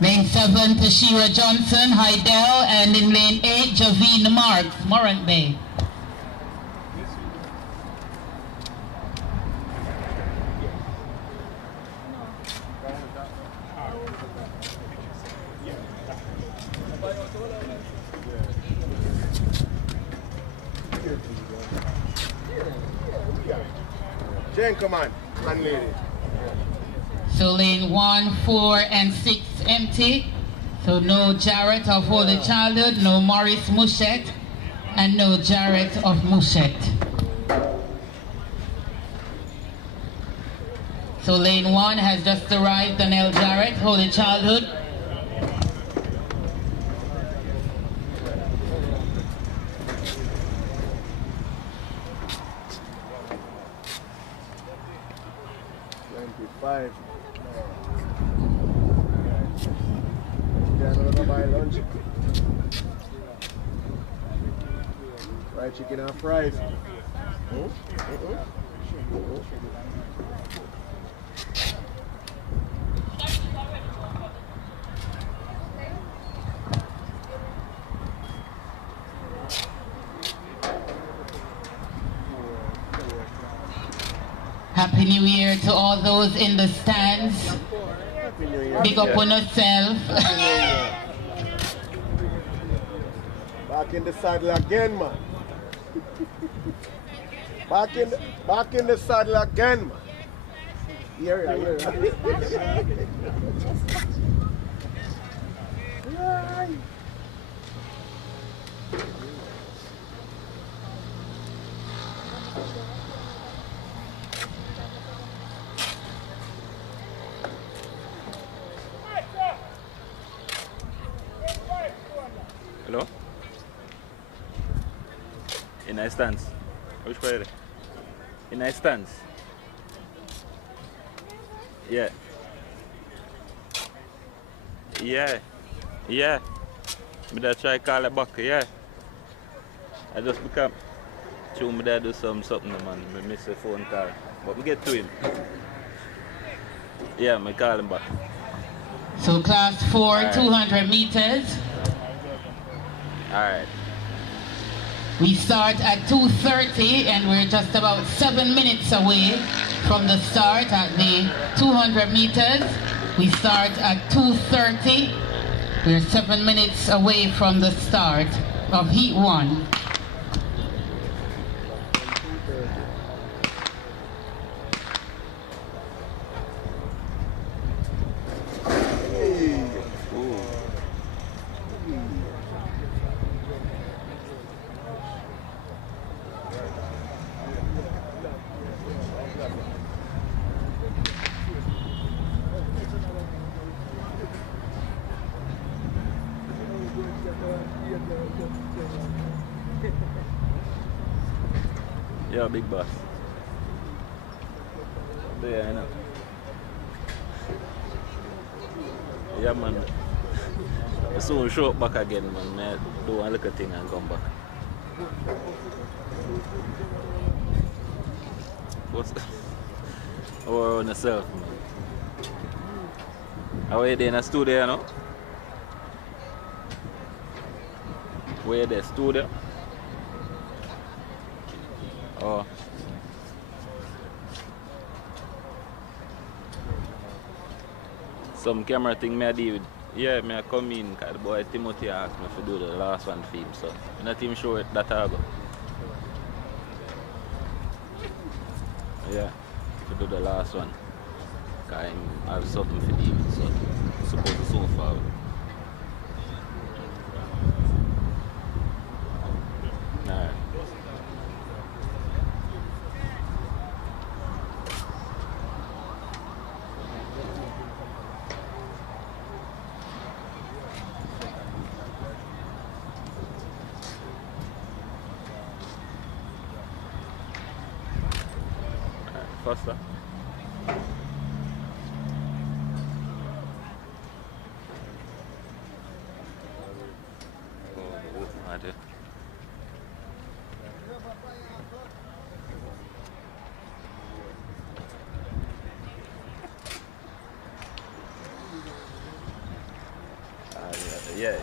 Lane 7, Sha'Carri Johnson, Hydell, and in lane 8, Javine Marks, Morant Bay. Jane, come on, man lady. So lane 1, 4, and 6 empty. So no Jarrett of Holy Childhood, no Maurice Mouchette, and no Jarrett of Mouchette. So lane 1 has just arrived, Danielle Jarrett, Holy Childhood. Fried chicken and fries. Happy New Year to all those in the stands. Big up on yourself. Back in the saddle again, man. Back in the saddle again, man. Here. Hello? In a stance. Which way? In a stance. Yeah. Me da try call it back, yeah. I just become sure me da do something, man. Me miss a phone call. But me get to him. Yeah, me call him back. So class 4, 200 meters. Alright. We start at 2:30 and we're just about 7 minutes away from the start at the 200 meters. We start at 2:30. We're 7 minutes away from the start of Heat 1. Yeah, big boss. There, I know. Yeah, man. I soon show up back again, man. I do one little thing and come back. What's or on yourself, man? How are you there in the studio, you know? Where the studio? Oh. Some camera thing me I deal with. Yeah, me I come in because the boy Timothy asked me to do the last one for him, so I'm not even sure that I go. Yeah, to do the last one. Because I have something for him, so I'm supposed to so far. Alright. Faster. Yeah.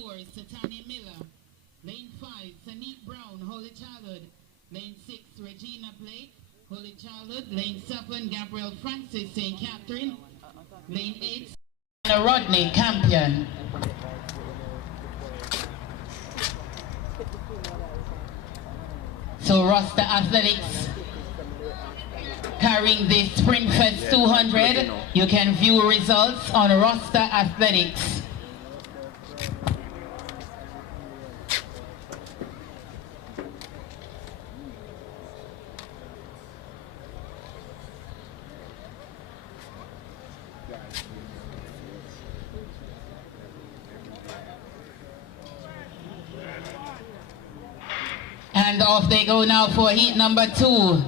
4, Shaunae Miller. Lane 5, Sanique Brown, Holy Childhood. Lane 6, Regina Blake, Holy Childhood. Lane 7, Gabrielle Francis, St. Catherine. Lane 8, Rodney Campion. So Roster Athletics carrying the SprintFest 200. You can view results on Roster Athletics. And off they go now for heat number 2.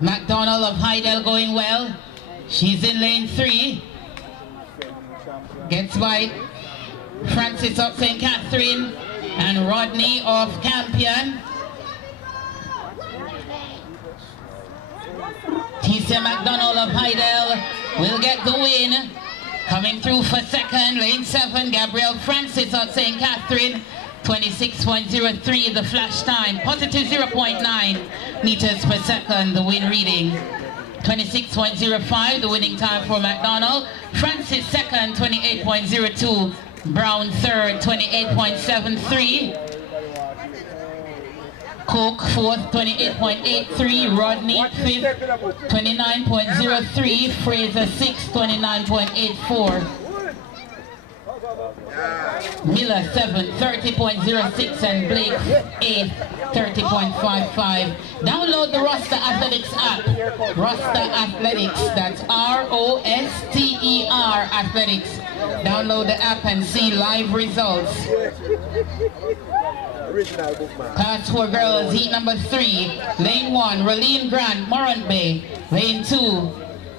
McDonald of Hydel going well. She's in lane 3. Gets by Francis of St. Catherine and Rodney of Campion. T.C. McDonald of Hydel will get the win. Coming through for second, lane 7, Gabrielle Francis of St. Catherine, 26.03 the flash time, positive 0.9 meters per second the win reading, 26.05 the winning time for McDonald, Francis second, 28.02, Brown third, 28.73, Cook fourth, 28.83, Rodney fifth, 29.03, Fraser sixth, 29.84, Miller seventh, 30.06, and Blake eighth, 30.55. Download the Roster Athletics app. Roster Athletics, that's R-O-S-T-E-R Athletics. Download the app and see live results. Class 4 girls, heat number 3. Lane 1, Raleen Grant, Morant Bay. Lane 2,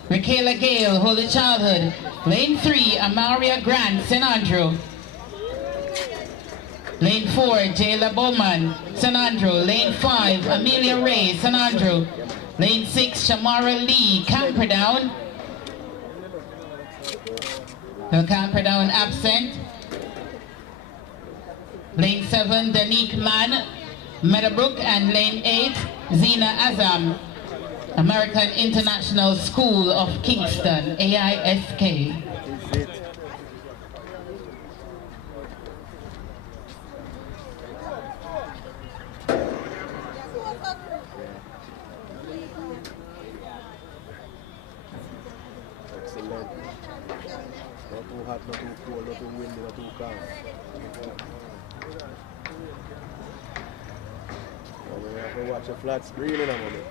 Michaela Gale, Holy Childhood. Lane 3, Amaria Grant, St. Andrew. Lane 4, Jayla Bowman, St. Andrew. Lane 5, Amelia Ray, St. Andrew. Lane 6, Shamara Lee, Camperdown. The Camperdown absent. Lane 7, Danique Mann, Meadowbrook, and lane 8, Zena Azam, American International School of Kingston, AISK. Excellent. Not too hot, not too cold, not too windy, not too calm. Watch a flat screen in a moment.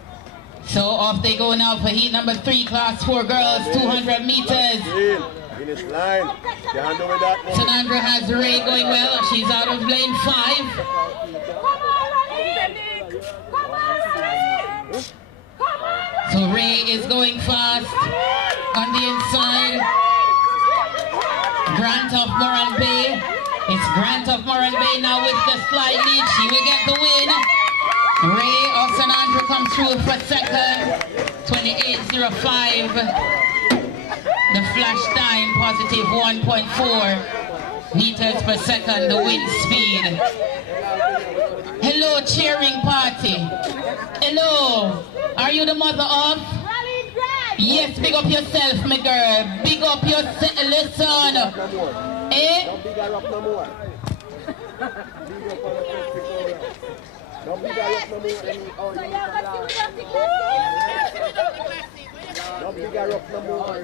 So off they go now for heat number 3, class 4 girls, 200 meters. Finish line. Can't do with that. St. Andrew has Ray going well. She's out of lane 5. So Ray is going fast on the inside. Grant of Moran Bay. It's Grant of Moran Bay now with the slight lead. She will get the win. Ray of St. Andrew comes through for second, 28.05. The flash time, positive 1.4 meters per second, the wind speed. Hello, cheering party. Hello. Are you the mother of? Yes, big up yourself, my girl. Big up yourself. Listen. Eh? Don't big her up no more. Don't big her up no more.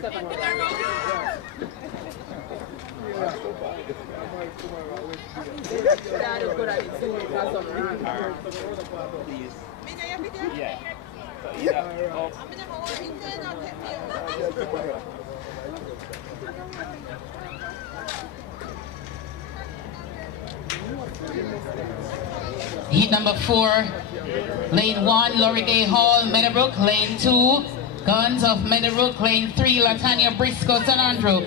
Heat number 4, lane 1, Laurie Gay Hall, Meadowbrook. Lane 2, Guns of Meadowbrook. Lane 3, Latanya Briscoe, St. Andrew.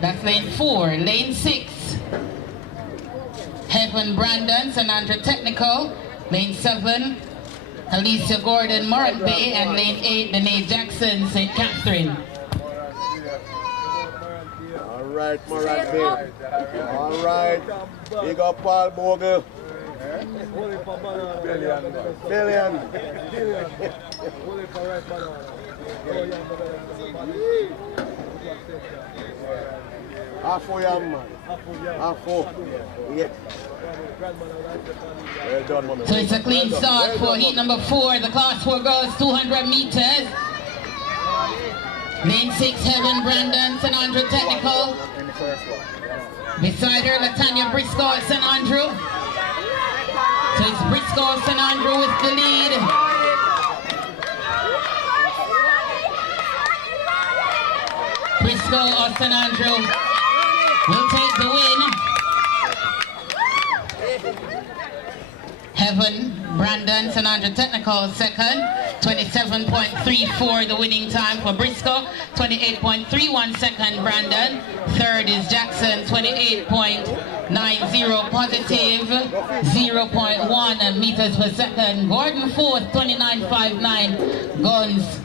That's lane 4. Lane 6, Heaven Brandon, St. Andrew Technical. Lane 7, Alicia Gordon, Morant Bay. And lane 8, Danae Jackson, St. Catherine. All right, my right there. All right. Big up Paul Bogle. Billion. Half of yam, man. Half of. Yeah. Well done, mommy. So it's a clean start for heat number 4, the class 4 girls 200 meters. Lane 6, Heaven Brandon, St. Andrew Technical. Beside her, Latanya Briscoe at St. Andrew. So it's Briscoe, St. Andrew with the lead. Briscoe or St. Andrew will take the win. Heaven Brandon, St. Andrew Technical second. 27.34 the winning time for Briscoe. 28.31 second Brandon. Third is Jackson, 28.90 positive. 0.1 meters per second. Gordon fourth, 29.59. Guns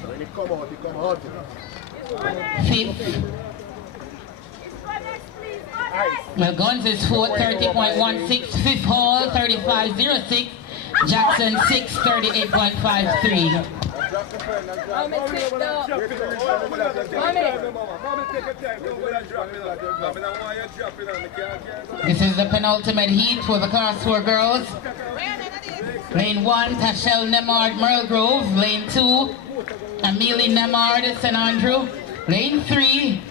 fifth. Well, Guns is fourth, 30.16. Fifth Hall, 35.06. Jackson 6, 38.53. This is the penultimate heat for the class 4 girls. Lane 1, Tashelle Nemard, Merle Grove. Lane 2, Amelie Nemard, St. Andrew. Lane 3,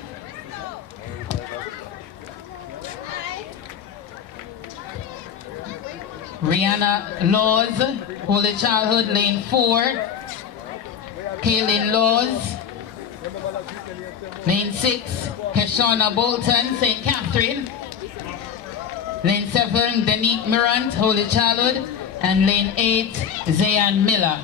Rihanna Laws, Holy Childhood. Lane 4, Kaylin Laws. Lane 6, Keshorn Bolton, St. Catherine. Lane 7, Danique Mirant, Holy Childhood. And lane 8, Zayan Miller.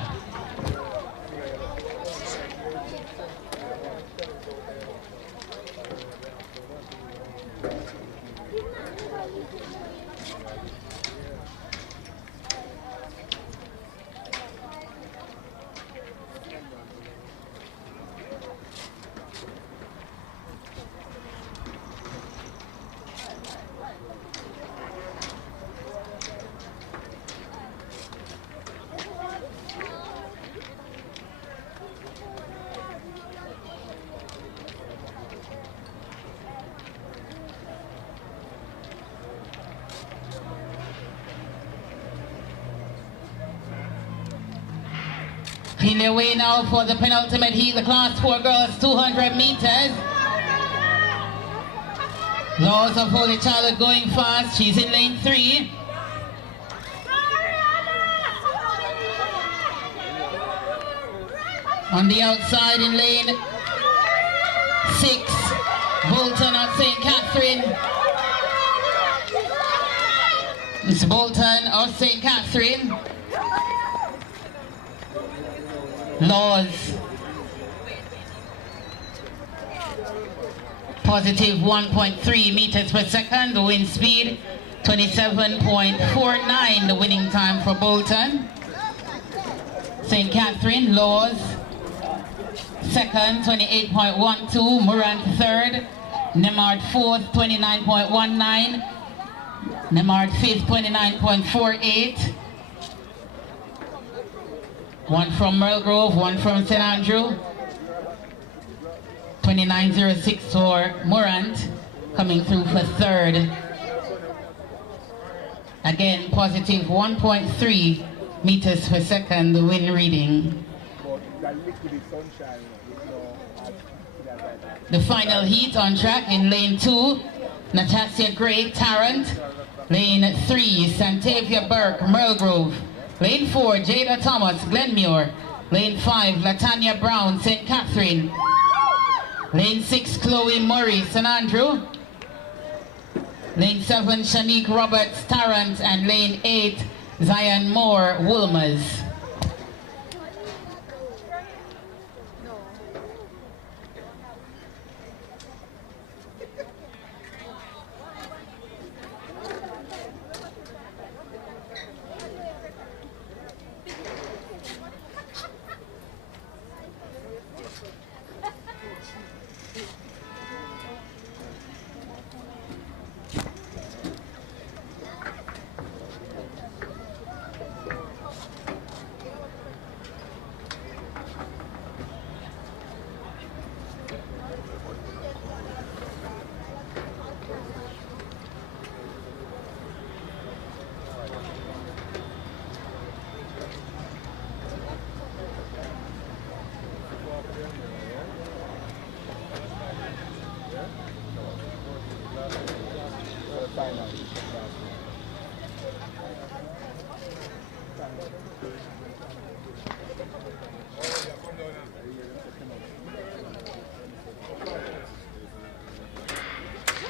In their way now for the penultimate heat, the class 4 girls 200 meters. Laws of Holy Childhood going fast. She's in lane 3. On the outside in lane 6, Bolton at St. Catherine. It's Bolton of St. Catherine. Laws. Positive 1.3 meters per second. The wind speed 27.49 the winning time for Bolton. St. Catherine, Laws second, 28.12. Morant third. Nemard fourth, 29.19. Nemard fifth, 29.48. One from Merle Grove, one from St. Andrew. 29.06 for Morant, coming through for third. Again, positive 1.3 meters per second, the wind reading. The final heat on track in lane 2, Natasha Gray, Tarrant. Lane 3, Santavia Burke, Merle Grove. Lane 4, Jada Thomas, Glenmuir. Lane 5, Latanya Brown, St. Catherine. Lane 6, Chloe Murray, St. Andrew. Lane 7, Shanique Roberts, Tarrant. And lane 8, Zion Moore, Woolmers.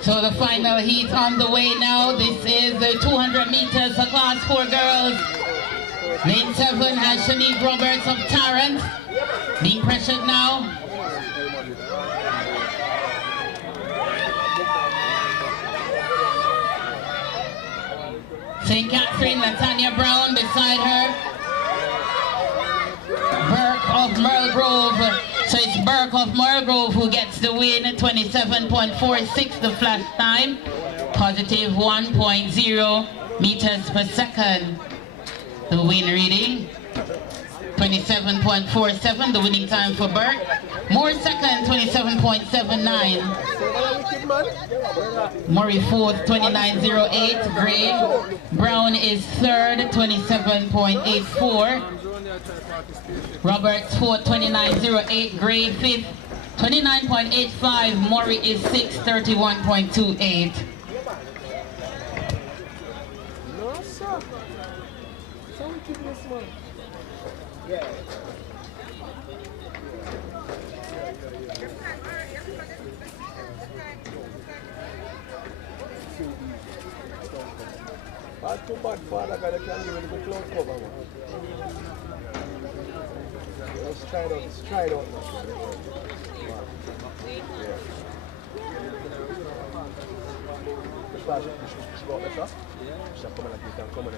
So the final heat on the way now. This is the 200 meters for class 4 girls. Lane 7 has Shanique Roberts of Tarrant being pressured now. St. Catherine, Latanya Brown beside her. Burke of Merle Grove. So it's Burke of Merle Grove who gets the win, 27.46 the flash time. Positive 1.0 meters per second. The win reading, 27.47, the winning time for Burke. Moore second, 27.79. Murray fourth, 29.08. Gray. Brown is third, 27.84. Roberts fourth, 29.08. Gray fifth, 29.85. Murray is sixth, 31.28. Yeah. That's too bad, Father God, I can't give it a cloud cover, man. Let's try it out, let's try it out. Yeah. The flash, you should go up the top? Yeah. You should come and you can come and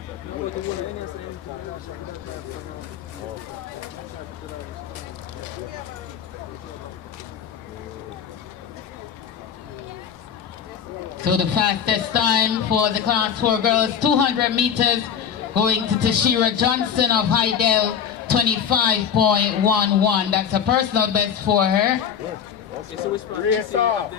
So the fastest time for the class 4 girls, 200 meters, going to Tashira Johnson of Hydel, 25.11. That's a personal best for her. Race off.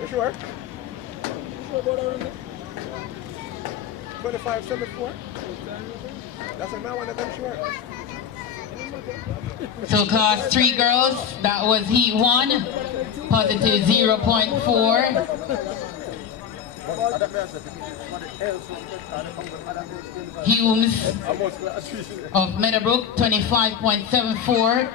You sure? 25.74? That's another one that I'm sure. So class 3 girls, that was heat 1, positive 0.4. Humes of Meadowbrook, 25.74.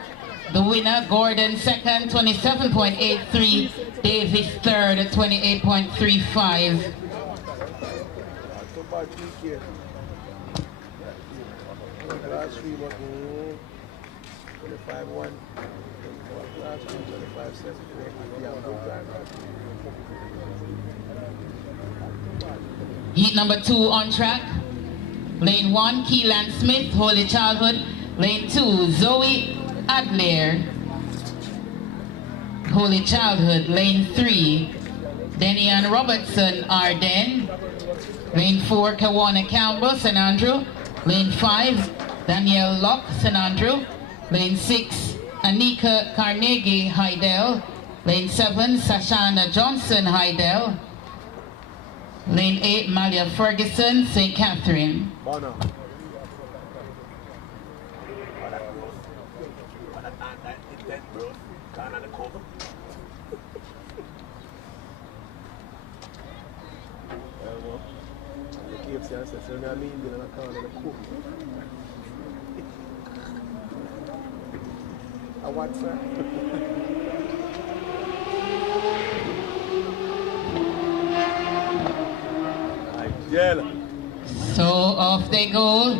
The winner, Gordon second, 27.83. Davis third, 28.35. Heat number 2 on track. Lane 1, Keelan Smith, Holy Childhood. Lane 2, Zoe Adler, Holy Childhood. Lane 3, Denian Robertson, Arden. Lane 4, Kawana Campbell, St. Andrew. Lane 5, Danielle Locke, St. Andrew. Lane 6, Anika Carnegie, Hydel. Lane 7, Sashana Johnson, Hydel. Lane 8, Malia Ferguson, St. Catherine. What's that? So off they go.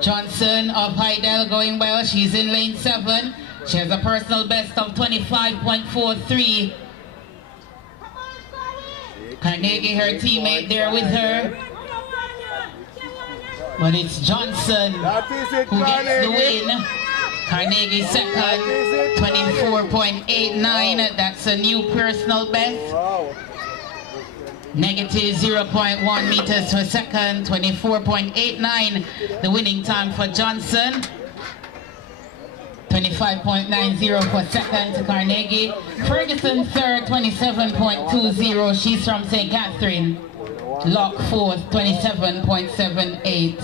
Johnson of Hydel going well. She's in lane 7. She has a personal best of 25.43. Carnegie, her teammate, there with her. But it's Johnson who gets the win. Carnegie second, 24.89. That's a new personal best. Negative 0.1 meters per second, 24.89. The winning time for Johnson. 25.90 per second to Carnegie. Ferguson third, 27.20. She's from St. Catherine. Lock fourth, 27.78.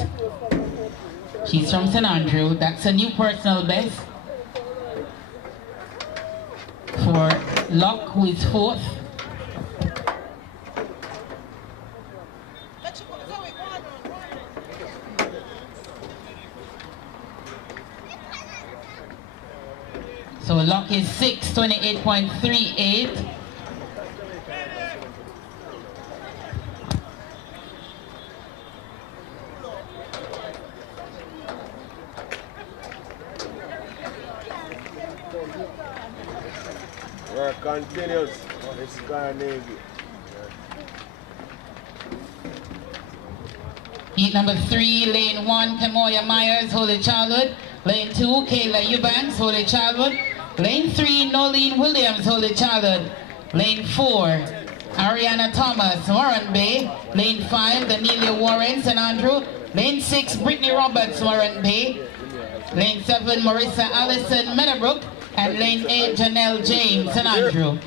She's from St. Andrew. That's a new personal best for Locke, who is 4th. So Locke is 6, 28.38. Work continues. It's Carnegie. Heat number 3, lane 1, Kamoya Myers, Holy Childhood. Lane 2, Kayla Eubanks, Holy Childhood. Lane 3, Nolene Williams, Holy Childhood. Lane 4, Ariana Thomas, Warren Bay. Lane 5, Danelia Warren, St. Andrew. Lane 6, Brittany Roberts, Warren Bay. Lane 7, Marissa Allison, Meadowbrook. And lane 8, Janelle James, St. Andrew.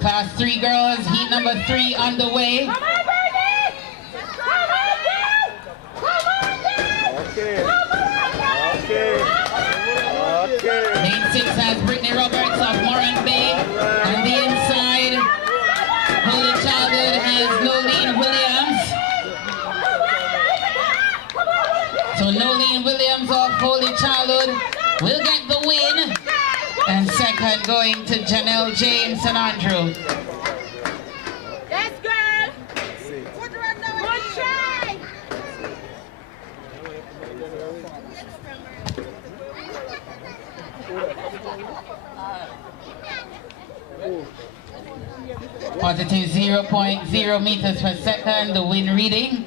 Class 3 girls, heat number 3 underway. Okay. Okay. Okay. Lane 6 has Brittany Roberts of Moran Bay. On the inside, Holy Childhood has Nolene Williams. So Nolene Williams of Holy Childhood will get the win. And second going to Janelle James, St. Andrew. Yes, girl. Good try. Positive 0.0 meters per second, the wind reading.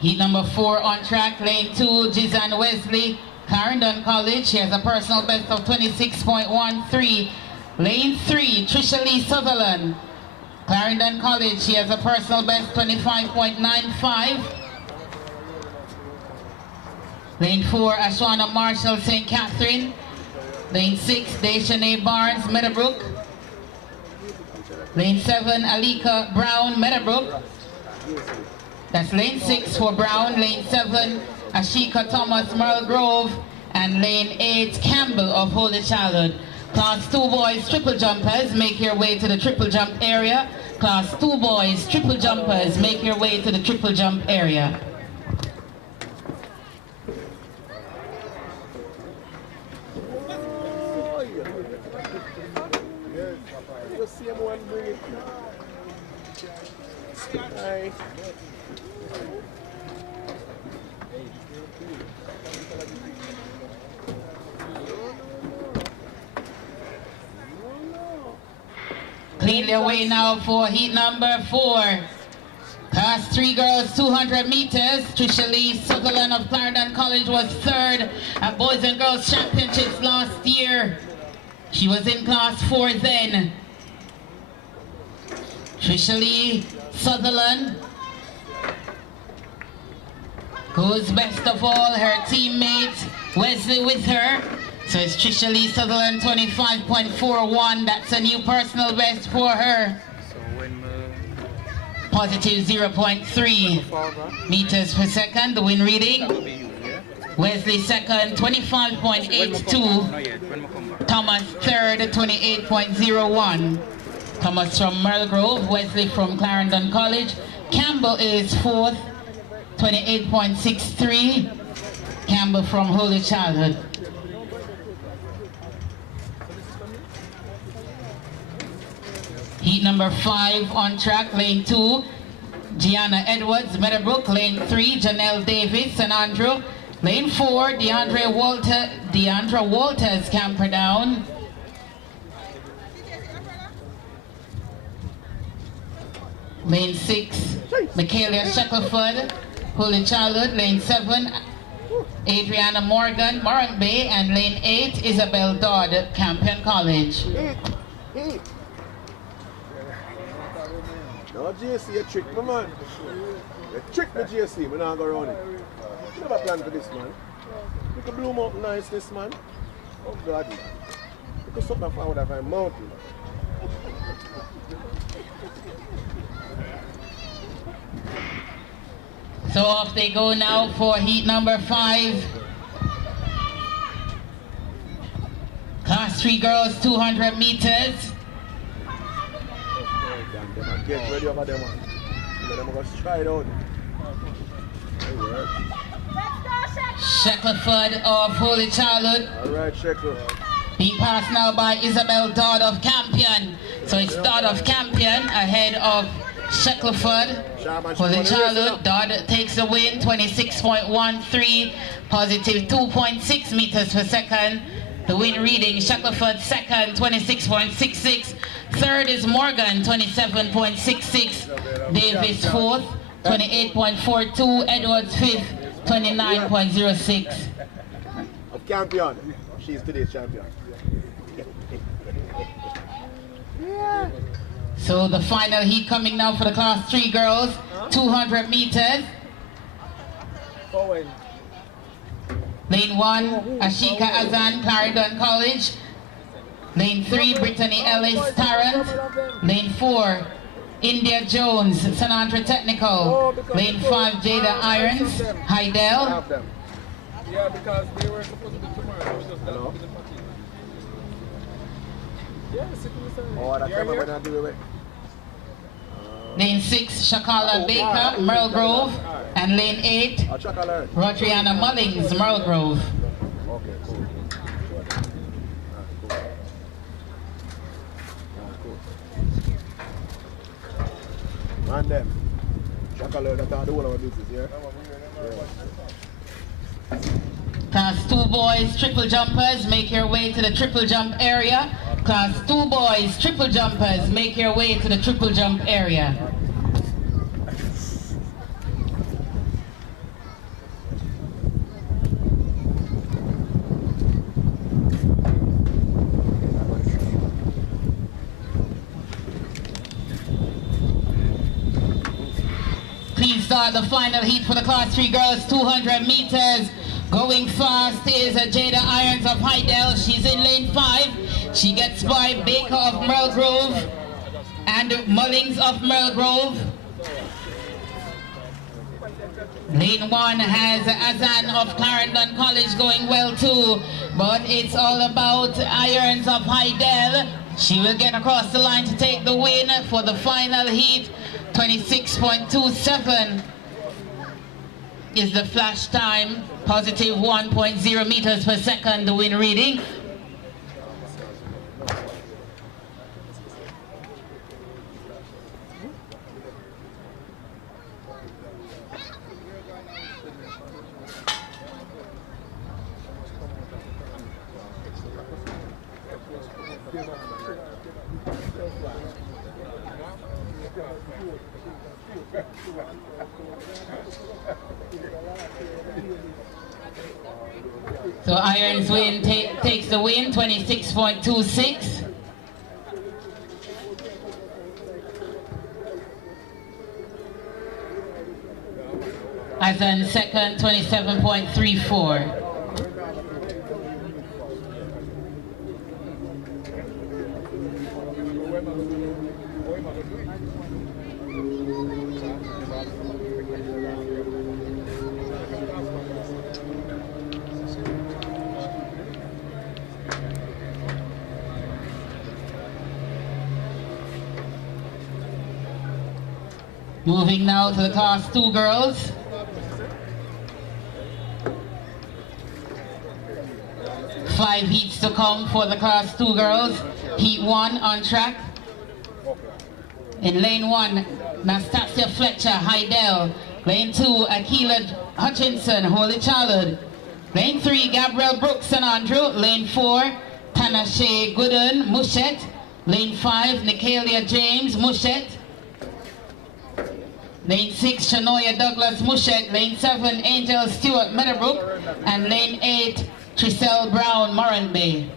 Heat number 4 on track, lane 2, Jizan Wesley, Clarendon College. She has a personal best of 26.13. Lane 3, Trisha Lee Sutherland, Clarendon College. She has a personal best 25.95. Lane 4, Ashwana Marshall, St. Catherine. Lane 6, Deshanae Barnes, Meadowbrook. Lane 7, Alika Brown, Meadowbrook. That's lane 6 for Brown, lane 7, Ashika Thomas, Merle Grove, and lane 8, Campbell of Holy Childhood. Class 2 boys triple jumpers, make your way to the triple jump area. Class 2 boys triple jumpers, make your way to the triple jump area. Clean their way now for heat number 4. Class 3 girls, 200 meters. Trisha Lee Sutherland of Clarendon College was 3rd at Boys and Girls Championships last year. She was in class 4 then. Trisha Lee Sutherland goes best of all, her teammate Wesley with her. So it's Trisha Lee Sutherland, 25.41. That's a new personal best for her. Positive 0.3 meters per second, the wind reading. Wesley second, 25.82. Thomas third, 28.01. Thomas from Merle Grove, Wesley from Clarendon College. Campbell is 4th, 28.63. Campbell from Holy Childhood. Heat number 5 on track, lane 2, Gianna Edwards, Meadowbrook. Lane 3, Janelle Davis, St. Andrew. Lane 4, Deandra Walters, Camperdown. Lane 6, Michaela Shackelford, Holy Childhood. Lane 7, Adriana Morgan, Morant Bay. And lane 8, Isabel Dodd, Campion College. No, JC, you trick me, man. You trick me, JC, but now go around it. You never planned for this, man. You can bloom up nice, this man. Oh, God, man. You can something forward of a mountain. So off they go now for heat number 5. Class 3 girls, 200 meters. Get ready over them, man. Let them go straight out. Shackelford of Holy Childhood. Alright, Sheckler. Being passed now by Isabel Dodd of Campion. So it's Dodd of Campion ahead of Shackelford. Holy Childhood. Dodd takes the win, 26.13, positive 2.6 meters per second. The win reading, Shackelford second, 26.66. Third is Morgan, 27.66. Davis fourth, 28.42. Edwards fifth, 29.06. Of Campion. She's today's champion. So the final heat coming now for the class 3 girls, 200 meters. Lane 1, Ashika Azan, Clarendon College. Lane 3, Brittany Ellis, Tarrant. Lane 4, India Jones, St. Andre Technical. Lane 5, Jada Irons, Heidel. Yeah, because they were supposed to be tomorrow. Hello? Yeah, oh, that's when I do it. Lane 6, Shakala Baker, Merle Grove. And lane 8, Rodriana Mullings, Merle Grove. Okay, cool. Man, them. Shakala, that's how the whole of our business, yeah? Class 2 boys, triple jumpers, make your way to the triple jump area. Class 2 boys, triple jumpers, make your way to the triple jump area. Please start the final heat for the class 3 girls, 200 meters. Going fast is Jada Irons of Heidel. She's in lane 5. She gets by Baker of Merle Grove and Mullings of Merle Grove. Lane 1 has Azan of Clarendon College going well too, but it's all about Irons of Heidel. She will get across the line to take the win for the final heat. 26.27 is the flash time, positive 1.0 meters per second, the win reading. So Irons win takes the win, 26.26. Azan second, 27.34. Moving now to the class 2 girls. Five heats to come for the class 2 girls. Heat 1 on track. In lane 1, Nastasia Fletcher, Heidel. Lane 2, Akila Hutchinson, Holy Childhood. Lane 3, Gabrielle Brooks, St. Andrew. Lane 4, Tanashe Gooden, Mushet. Lane 5, Nicalia James, Mushet. Lane 6, Shaunae Douglas Mushet. Lane 7, Angel Stewart Meadowbrook. And lane 8, Triselle Brown Moran Bay.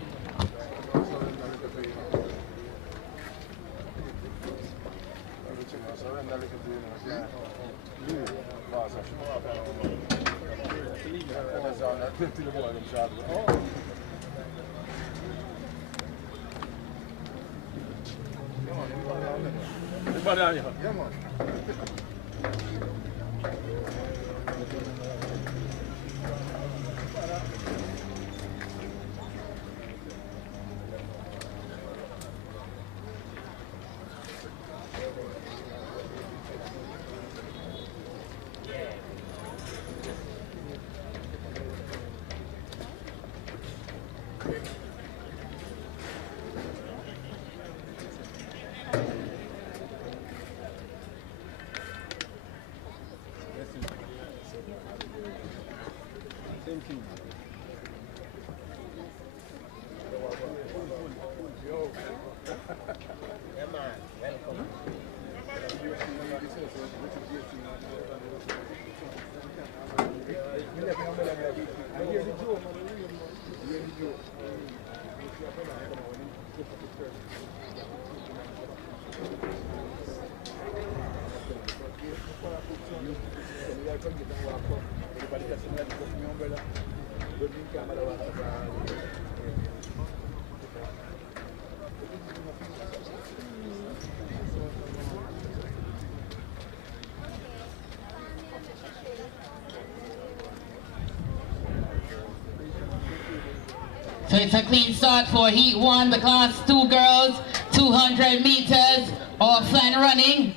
So it's a clean start for Heat 1, the Class 2 girls, 200 meters, offline running.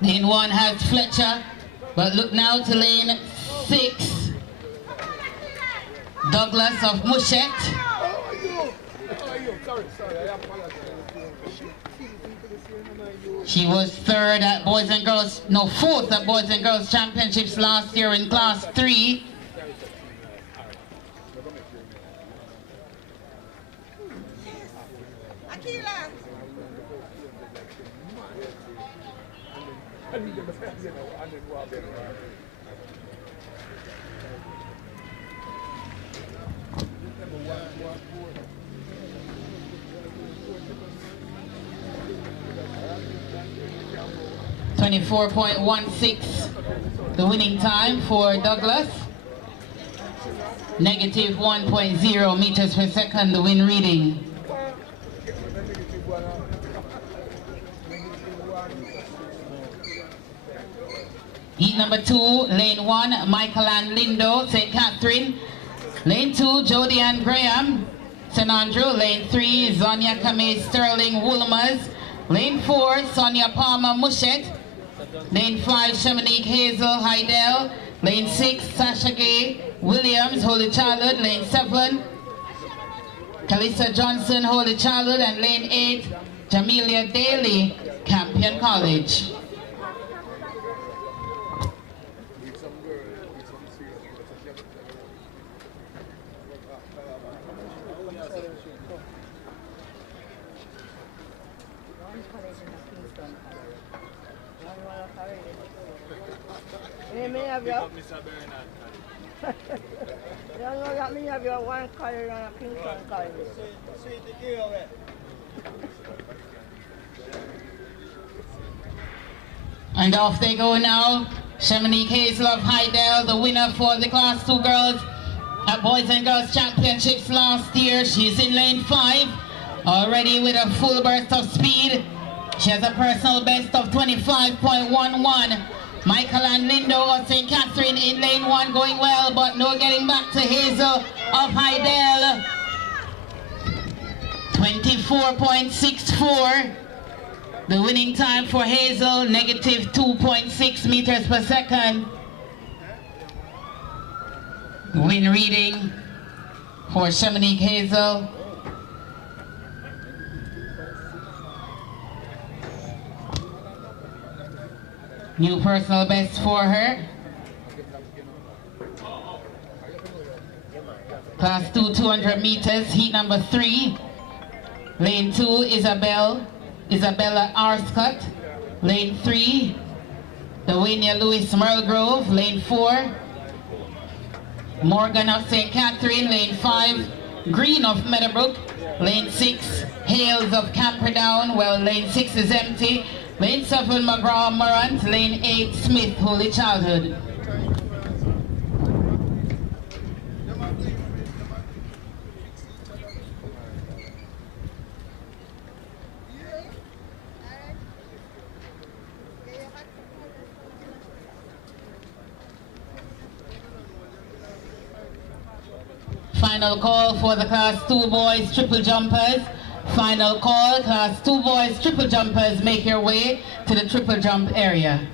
Lane 1 has Fletcher, but look now to lane 6, Douglas of Mushet. She was third at Boys and Girls, no, fourth at Boys and Girls Championships last year in Class 3. .16, the winning time for Douglas. Negative 1.0 meters per second, the win reading. Heat number 2, lane 1, Michael and Lindo, St. Catherine. Lane 2, Jody and Graham, St. Andrew. Lane 3, Zonia Kamei Sterling Woolmers. Lane 4, Sonia Palmer Mushet. Lane 5, Shamanique Hazel Hydell. Lane 6, Sasha Gay Williams, Holy Childhood. Lane 7, Kalissa Johnson, Holy Childhood. And lane 8, Jamelia Daly, Campion College. And off they go now. Shamanique Hazel of Hydell, the winner for the Class 2 girls at Boys and Girls Championships last year. She's in lane 5, already with a full burst of speed. She has a personal best of 25.11. Michael and Lindo of St. Catherine in lane 1 going well, but no getting back to Hazel of Hydell. 24.64. The winning time for Hazel, negative 2.6 meters per second. Win reading for Shamanique Hazel. New personal best for her. Class 2, 200 meters, heat number 3. Lane 2, Isabella Arscott. Lane 3, Dwaynia Lewis Merlegrove. Lane 4, Morgan of St. Catherine. Lane 5, Green of Meadowbrook. Lane 6, Hales of Camperdown. Well, lane 6 is empty. Lane 7, McGraw Morant. Lane 8, Smith, Holy Childhood. Final call for the Class 2 boys triple jumpers. Final call, Class 2 boys triple jumpers, make your way to the triple jump area.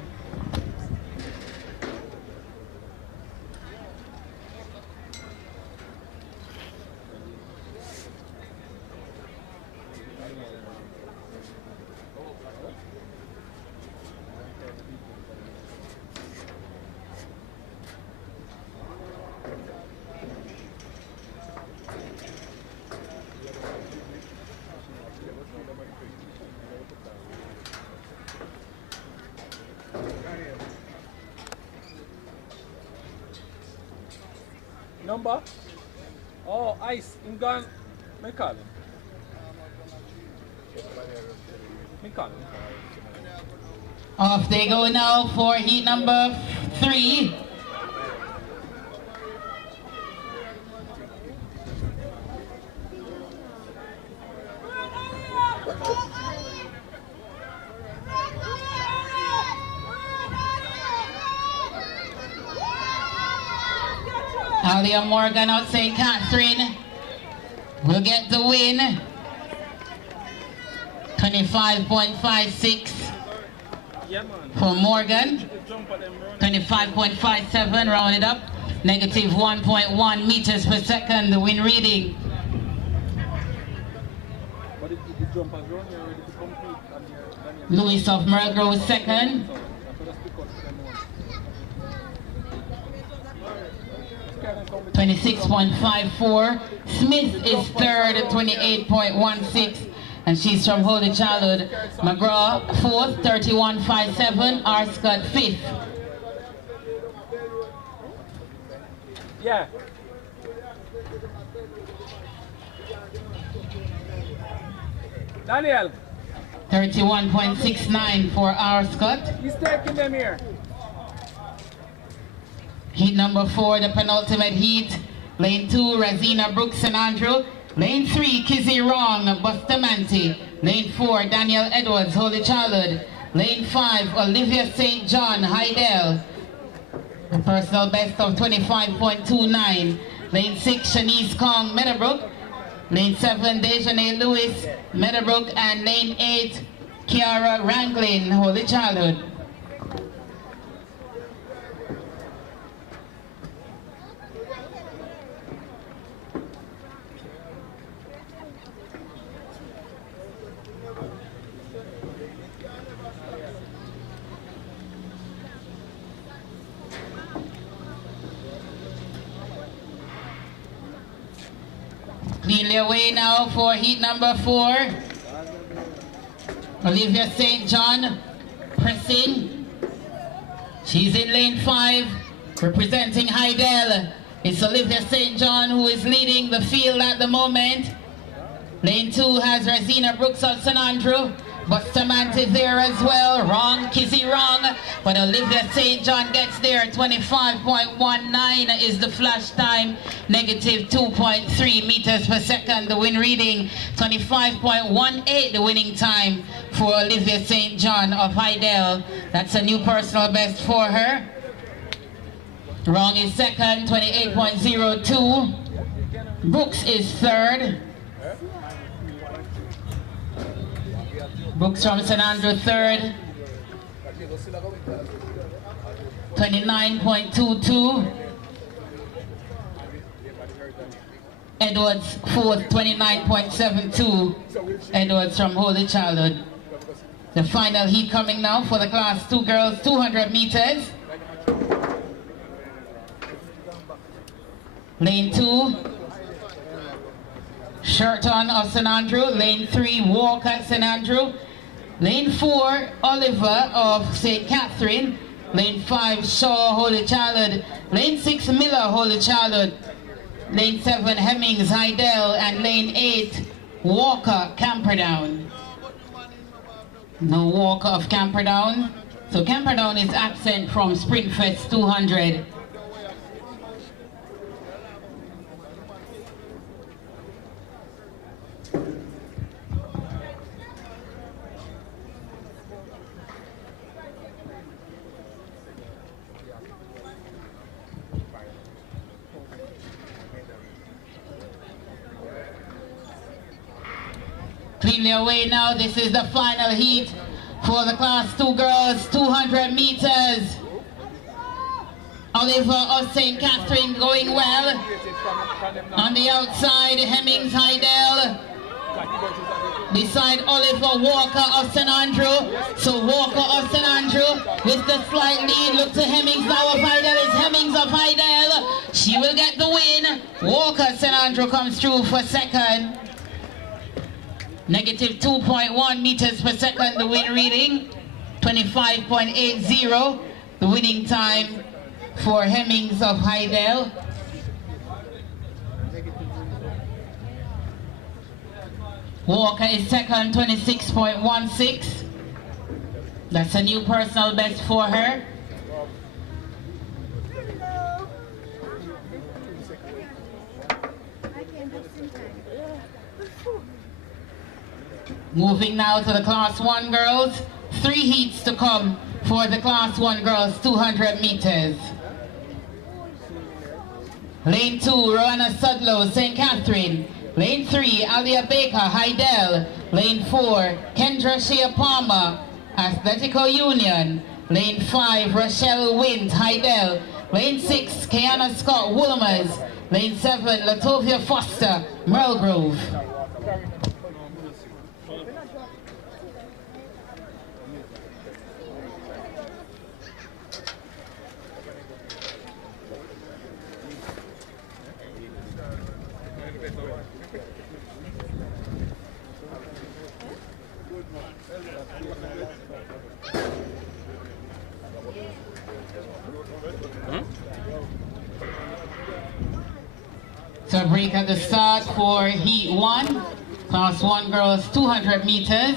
Number? Oh, ice. In gun. McLaughlin. Off they go now for heat number 3. Alia Morgan of St. Catherine will get the win. 25.56 for Morgan. 25.57 rounded up. Negative 1.1 meters per second, the win reading. Lewis of Merlegrove second. 26.54. Smith is third at 28.16, and she's from Holy Childhood. McGraw fourth, 31.57. Arscott fifth. Yeah. Daniel. 31.69 for Arscott. He's taking them here. Heat number 4, the penultimate heat. Lane 2, Razina Brooks and Andrew. Lane 3, Kizzy Wrong, Bustamante. Lane 4, Daniel Edwards, Holy Childhood. Lane 5, Olivia St. John, Hydel. A personal best of 25.29. Lane 6, Shanice Kong, Meadowbrook. Lane 7, Dejanay Lewis, Meadowbrook. And lane 8, Kiara Ranglin, Holy Childhood. Clean their way now for heat number 4. Olivia St. John pressing. She's in lane 5, representing Hydel. It's Olivia St. John who is leading the field at the moment. Lane 2 has Razina Brooks of St. Andrew. Bustamante there as well. Wrong, Kizzy wrong. But Olivia St. John gets there. 25.19 is the flash time. Negative 2.3 meters per second. The win reading. 25.18 the winning time for Olivia St. John of Hydel. That's a new personal best for her. Wrong is second. 28.02. Brooks is third. Brooks from St. Andrew third. 29.22. Edwards fourth, 29.72. Edwards from Holy Childhood. The final heat coming now for the Class 2 girls 200 meters. Lane 2, Sheraton of St. Andrew. Lane 3, Walker at St. Andrew. Lane 4, Oliver of St. Catherine. Lane 5, Shaw, Holy Child. Lane 6, Miller, Holy Child. Lane 7, Hemmings, Hydel. And lane 8, Walker, Camperdown. No Walker of Camperdown. So Camperdown is absent from SprintFest 200. Cleanly away now. This is the final heat for the Class 2 girls, 200 meters. Oliver of St. Catherine going well. On the outside, Hemmings, Hydel. Beside Oliver, Walker of St. Andrew. So Walker of St. Andrew with the slight lead. Look to Hemmings now of Hydel. It's Hemmings of Hydel. She will get the win. Walker St. Andrew comes through for second. Negative 2.1 meters per second, the win reading. 25.80, the winning time for Hemmings of Hydel. Walker is second, 26.16. That's a new personal best for her. Moving now to the Class 1 girls. 3 heats to come for the Class 1 girls, 200 meters. Lane 2, Roanna Sudlow, St. Catherine. Lane 3, Alia Baker, Hydel. Lane 4, Kendra Shea Palmer, Athletico Union. Lane 5, Rochelle Wint, Hydel. Lane 6, Kiana Scott, Woolmers. Lane 7, Latovia Foster, Merle Grove. So a break at the start for Heat 1, Class 1 girls, 200 meters.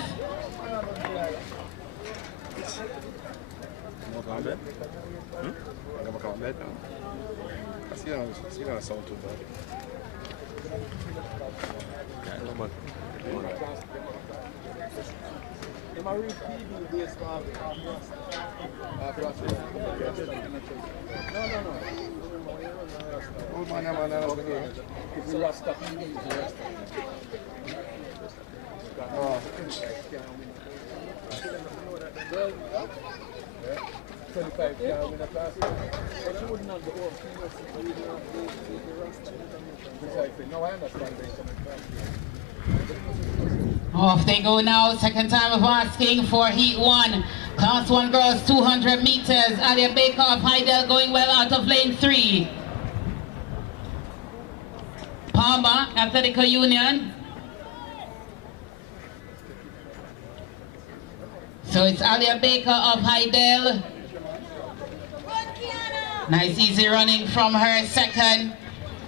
Off they go now, second time of asking for Heat 1. Class 1 girls, 200 meters. Alia Baker of Hydel going well out of lane 3. Palmer, Athletico Union. So it's Alia Baker of Hydel. Nice easy running from her. Second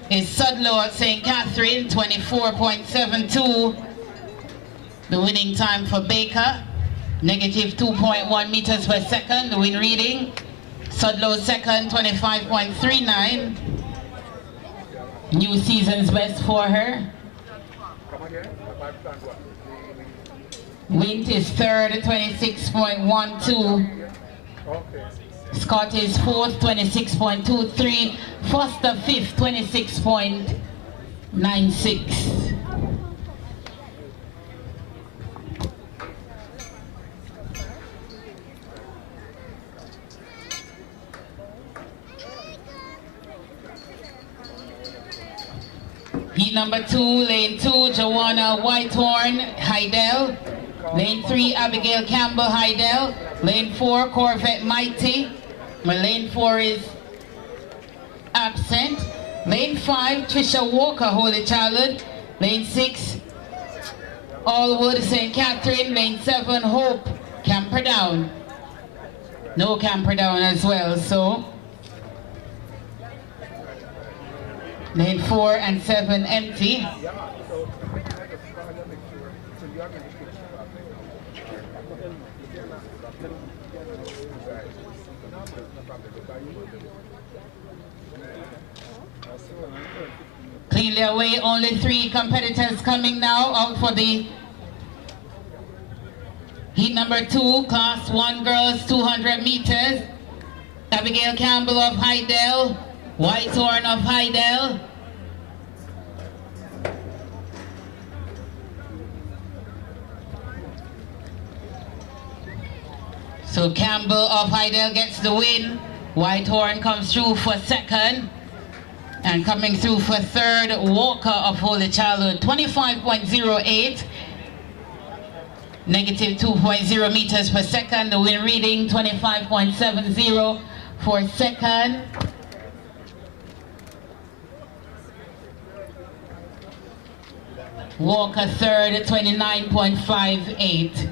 is Sudlow at St. Catherine, 24.72. The winning time for Baker. Negative 2.1 meters per second, the win reading. Sudlow second, 25.39. New season's best for her. Wint is third, 26.12. Scott is fourth, 26.23. Foster fifth, 26.96. Heat number 2, lane 2, Joanna Whitehorn, Hydel. Lane 3, Abigail Campbell, Hydel. Lane 4, Corvette Mighty. Lane 4 is absent. Lane 5, Trisha Walker, Holy Child. Lane 6, Allwood, St. Catherine. Lane 7, Hope, Camperdown. No Camperdown as well, so lane 4 and 7 empty. Cleanly away, only 3 competitors coming now out for the heat number 2, class 1 girls, 200 meters. Abigail Campbell of Hydel, Whitehorn of Hydel. So Campbell of Hydel gets the win. Whitehorn comes through for second. And coming through for third, Walker of Holy Childhood, 25.08. Negative 2.0 meters per second. The win reading, 25.70 for second. Walker third, 29.58.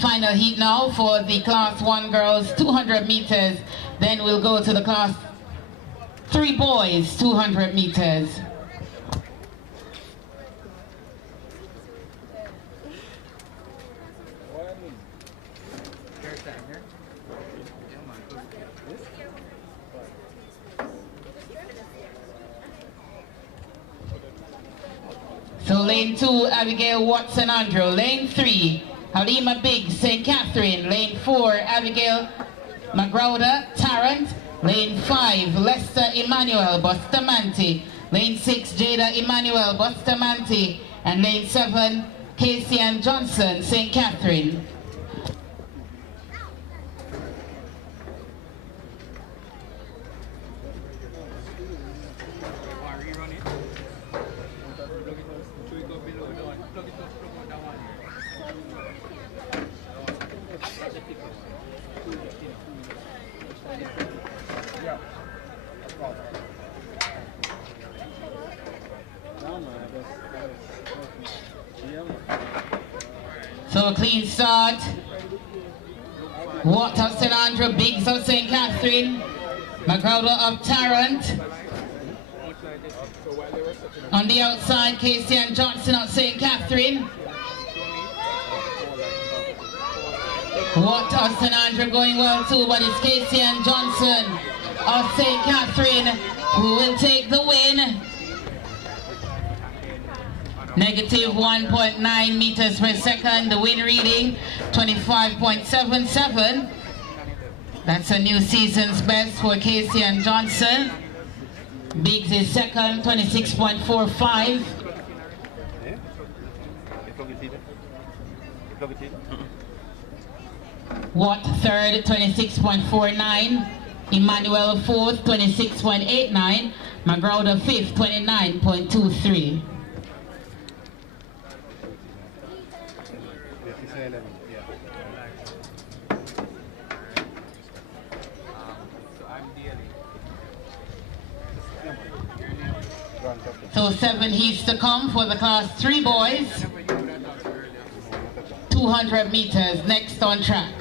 Final heat now for the class 1 girls, 200 meters. Then we'll go to the class 3 boys, 200 meters. So lane 2, Abigail Watson Andrew. Lane 3, Halima Biggs, St. Catherine. Lane 4, Abigail Magrauda, Tarrant. Lane 5, Lester Emmanuel, Bustamante. Lane 6, Jada Emmanuel, Bustamante. And lane 7, Casey Ann Johnson, St. Catherine. So a clean start. Watt of St. Andrew, Biggs of St. Catherine, Magrauda of Tarrant. On the outside, Casey Ann Johnson of St. Catherine. Watt of St. Andrew going well too, but it's Casey Ann Johnson of St. Catherine who will take the win. Negative 1.9 meters per second. The win reading, 25.77. That's a new season's best for Casey Ann Johnson. Biggs is second, 26.45. Watt third, 26.49. Emmanuel fourth, 26.89. Magrauda fifth, 29.23. So 7 heats to come for the class 3 boys. 200 meters next on track.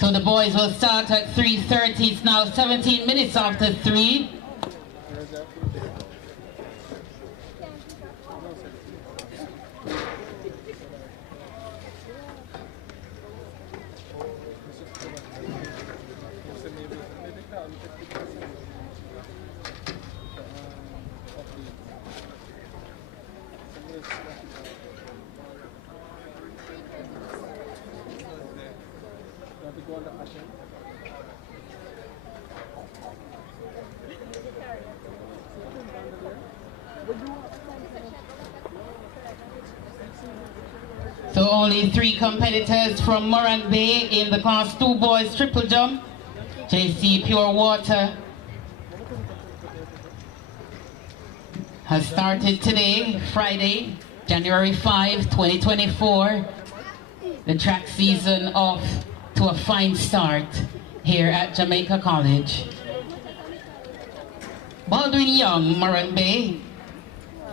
So the boys will start at 3:30. It's now 17 minutes after 3. So only 3 competitors from Morant Bay in the class 2 boys triple jump. JC Pure Water has started today, Friday, January 5, 2024. The track season off to a fine start here at Jamaica College. Baldwin Young, Morant Bay.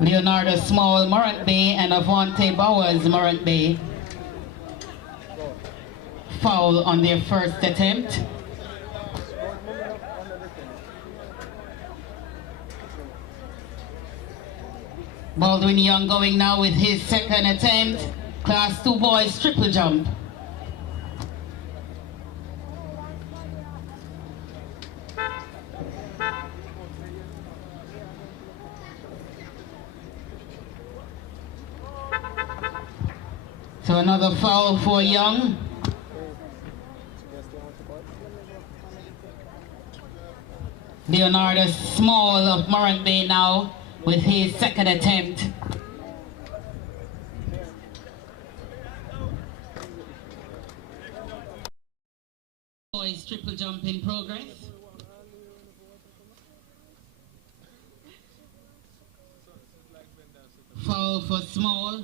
Leonardo Small, Morant Bay, and Avante Bowers, Morant Bay. Foul on their first attempt. Baldwin Young going now with his second attempt. Class 2 boys triple jump. So another foul for Young. Leonardo Small of Morant Bay now with his second attempt. Boys triple jump in progress. Foul for Small.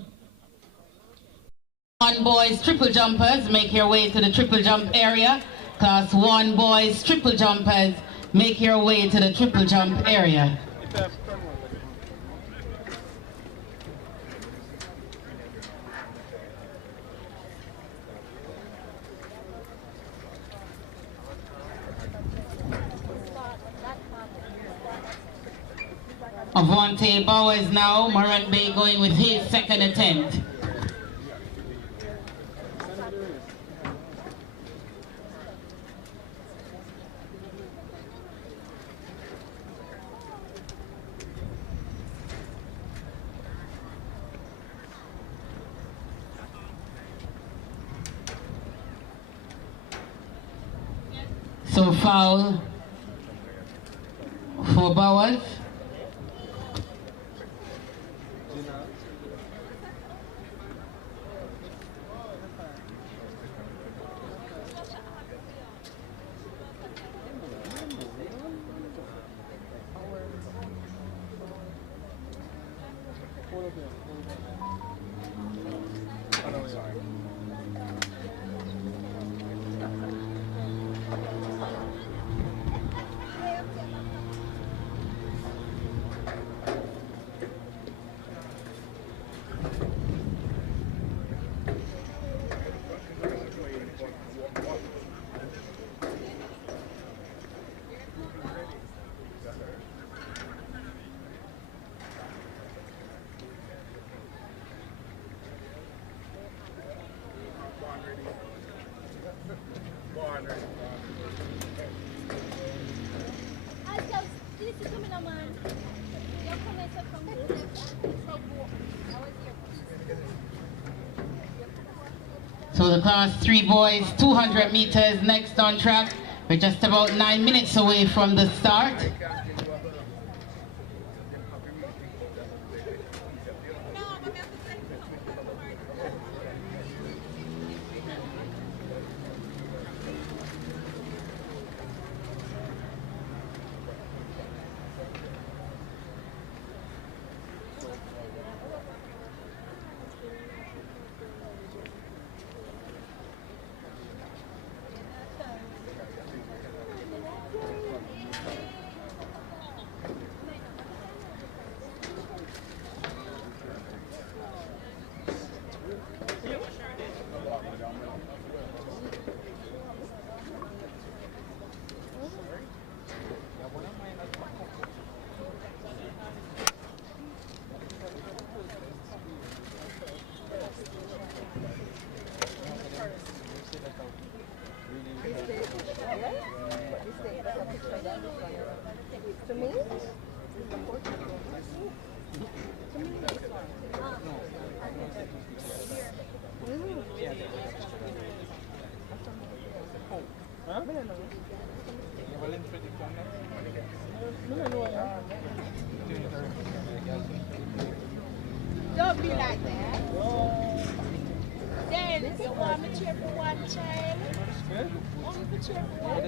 1 boys triple jumpers, make your way to the triple jump area. Class 1 boys triple jumpers, make your way to the triple jump area. Avante Bowers now, Morant Bay going with his second attempt. So foul for Bowers. So the class 3 boys, 200 meters next on track. We're just about 9 minutes away from the start. cheer for one child. Only for cheer for one.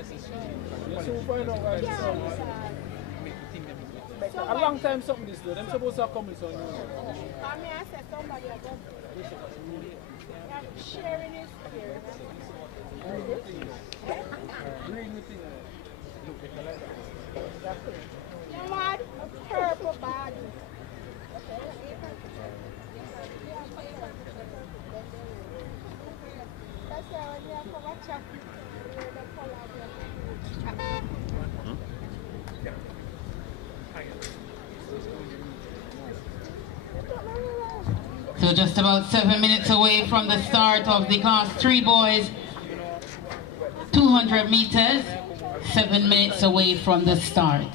A long time something this though. Them supposed to come with some new. I mean, I said somebody are going to sharing his here. You want a purple body. That's why when you have to watch out, So just about 7 minutes away from the start of the Class 3 boys 200 meters, 7 minutes away from the start.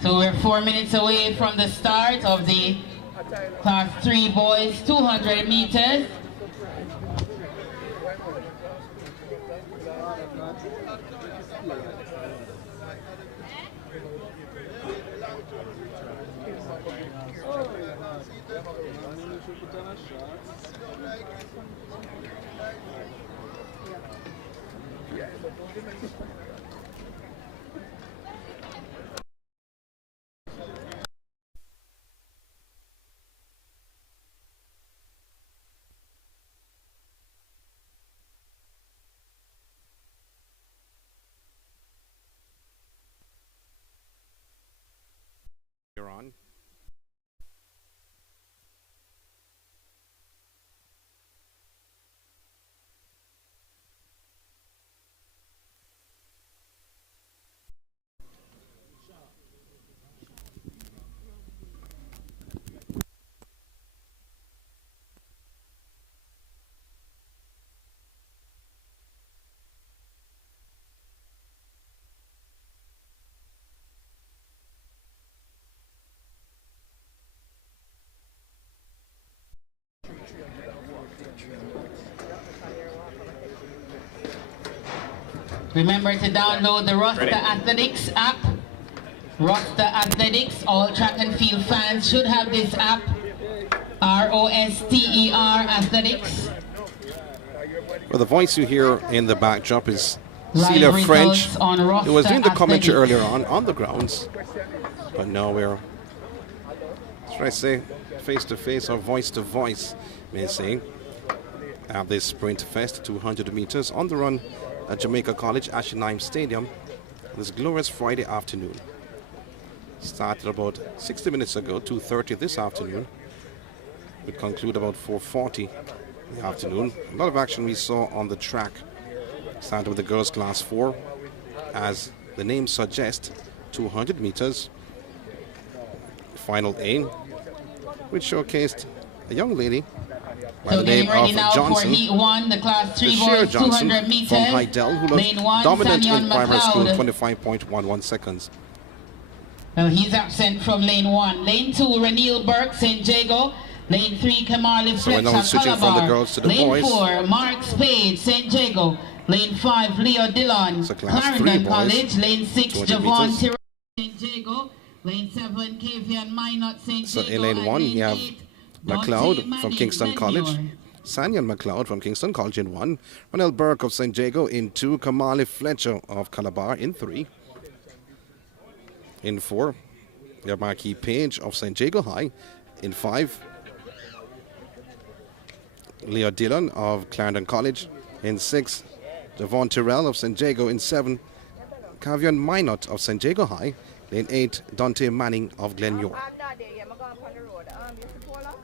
So we're 4 minutes away from the start of the Class 3 boys 200 meters. You're on. Remember to download the Roster Athletics app. Roster Athletics, all track and field fans should have this app. R-O-S-T-E-R Athletics. Well, the voice you hear in the backdrop is Live Celia results French, on who was doing the commentary Athletics. earlier on the grounds. But now we're should I say, face-to-face or voice-to-voice, may I say, at this SprintFest 200 meters on the run at Jamaica College Stadium this glorious Friday afternoon. Started about 60 minutes ago, 2:30 this afternoon. Would conclude about 4:40 in the afternoon. A lot of action we saw on the track. Started with the girls class 4, as the name suggests, 200 meters. Final A, which showcased a young lady by the name of Johnson, Heat 1, the class 3 boys, Johnson 200 meters. from Heidel, who looked dominant in primary school, 25.11 seconds. Well, he's absent from lane 1. Lane 2, Reneel Burke, St. Jago. Lane 3, Kamali So we're now Fletcher, switching from the girls to the lane boys. Lane 4, Mark Spade, St. Jago. Lane 5, Leo Dillon, So class 3 Clarendon boys, College. Lane 6, 200 Javon meters. Tyrrell, St. Jago. Lane 7, Kavian Minot, St. So Jago. in lane 1, you have McLeod from Kingston College. Glenmure. Sanyan McLeod from Kingston College in 1. Ronell Burke of St. Jago in 2. Kamali Fletcher of Calabar in 3. In 4, you have Marquis Page of St. Jago High in 5. Leo Dillon of Clarendon College in 6. Javon Tyrrell of St. Jago in 7. Kavian Minot of St. Jago High. Lane 8, Dante Manning of Glenmure. I'm not there yet. I'm going on the road. You see Paula?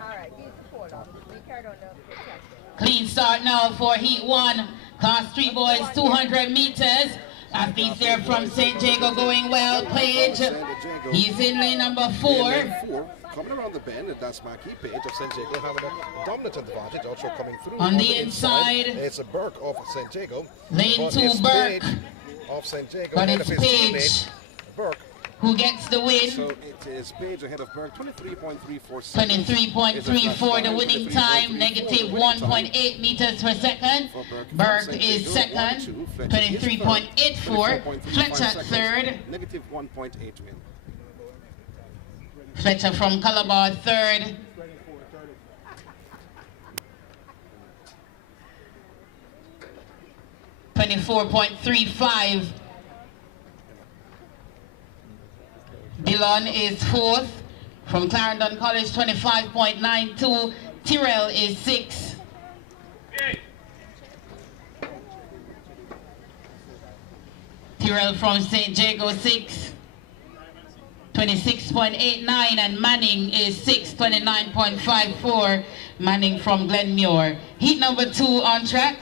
All right, he's Paula. We carried on the Clean start now for Heat 1. Class 3 boys, 200 meters. Athletes there from St. Jago going well. Page, he's in lane number 4. Lane 4, coming around the bend, and that's Marquis Page of St. Jago having a dominant advantage, also coming through. On the inside. It's a Burke of St. Jago. Lane 2, Burke. Of St. Jago. But ahead it's of his Page teammate, Burke. who gets the win. So it is Page ahead of Burke, 23.34 seconds. 23.34 the winning time, negative 1.8 meters per second. Burke is second, 23.84. Fletcher third. Negative 1.8 win. Fletcher from Calabar third. .35. Dillon is 4th. From Clarendon College, 25.92. Tyrrell is 6th. Tyrrell from St. Jago 6th. 26.89, and Manning is 6th, 29.54. Manning from Glenmure. Heat number 2 on track.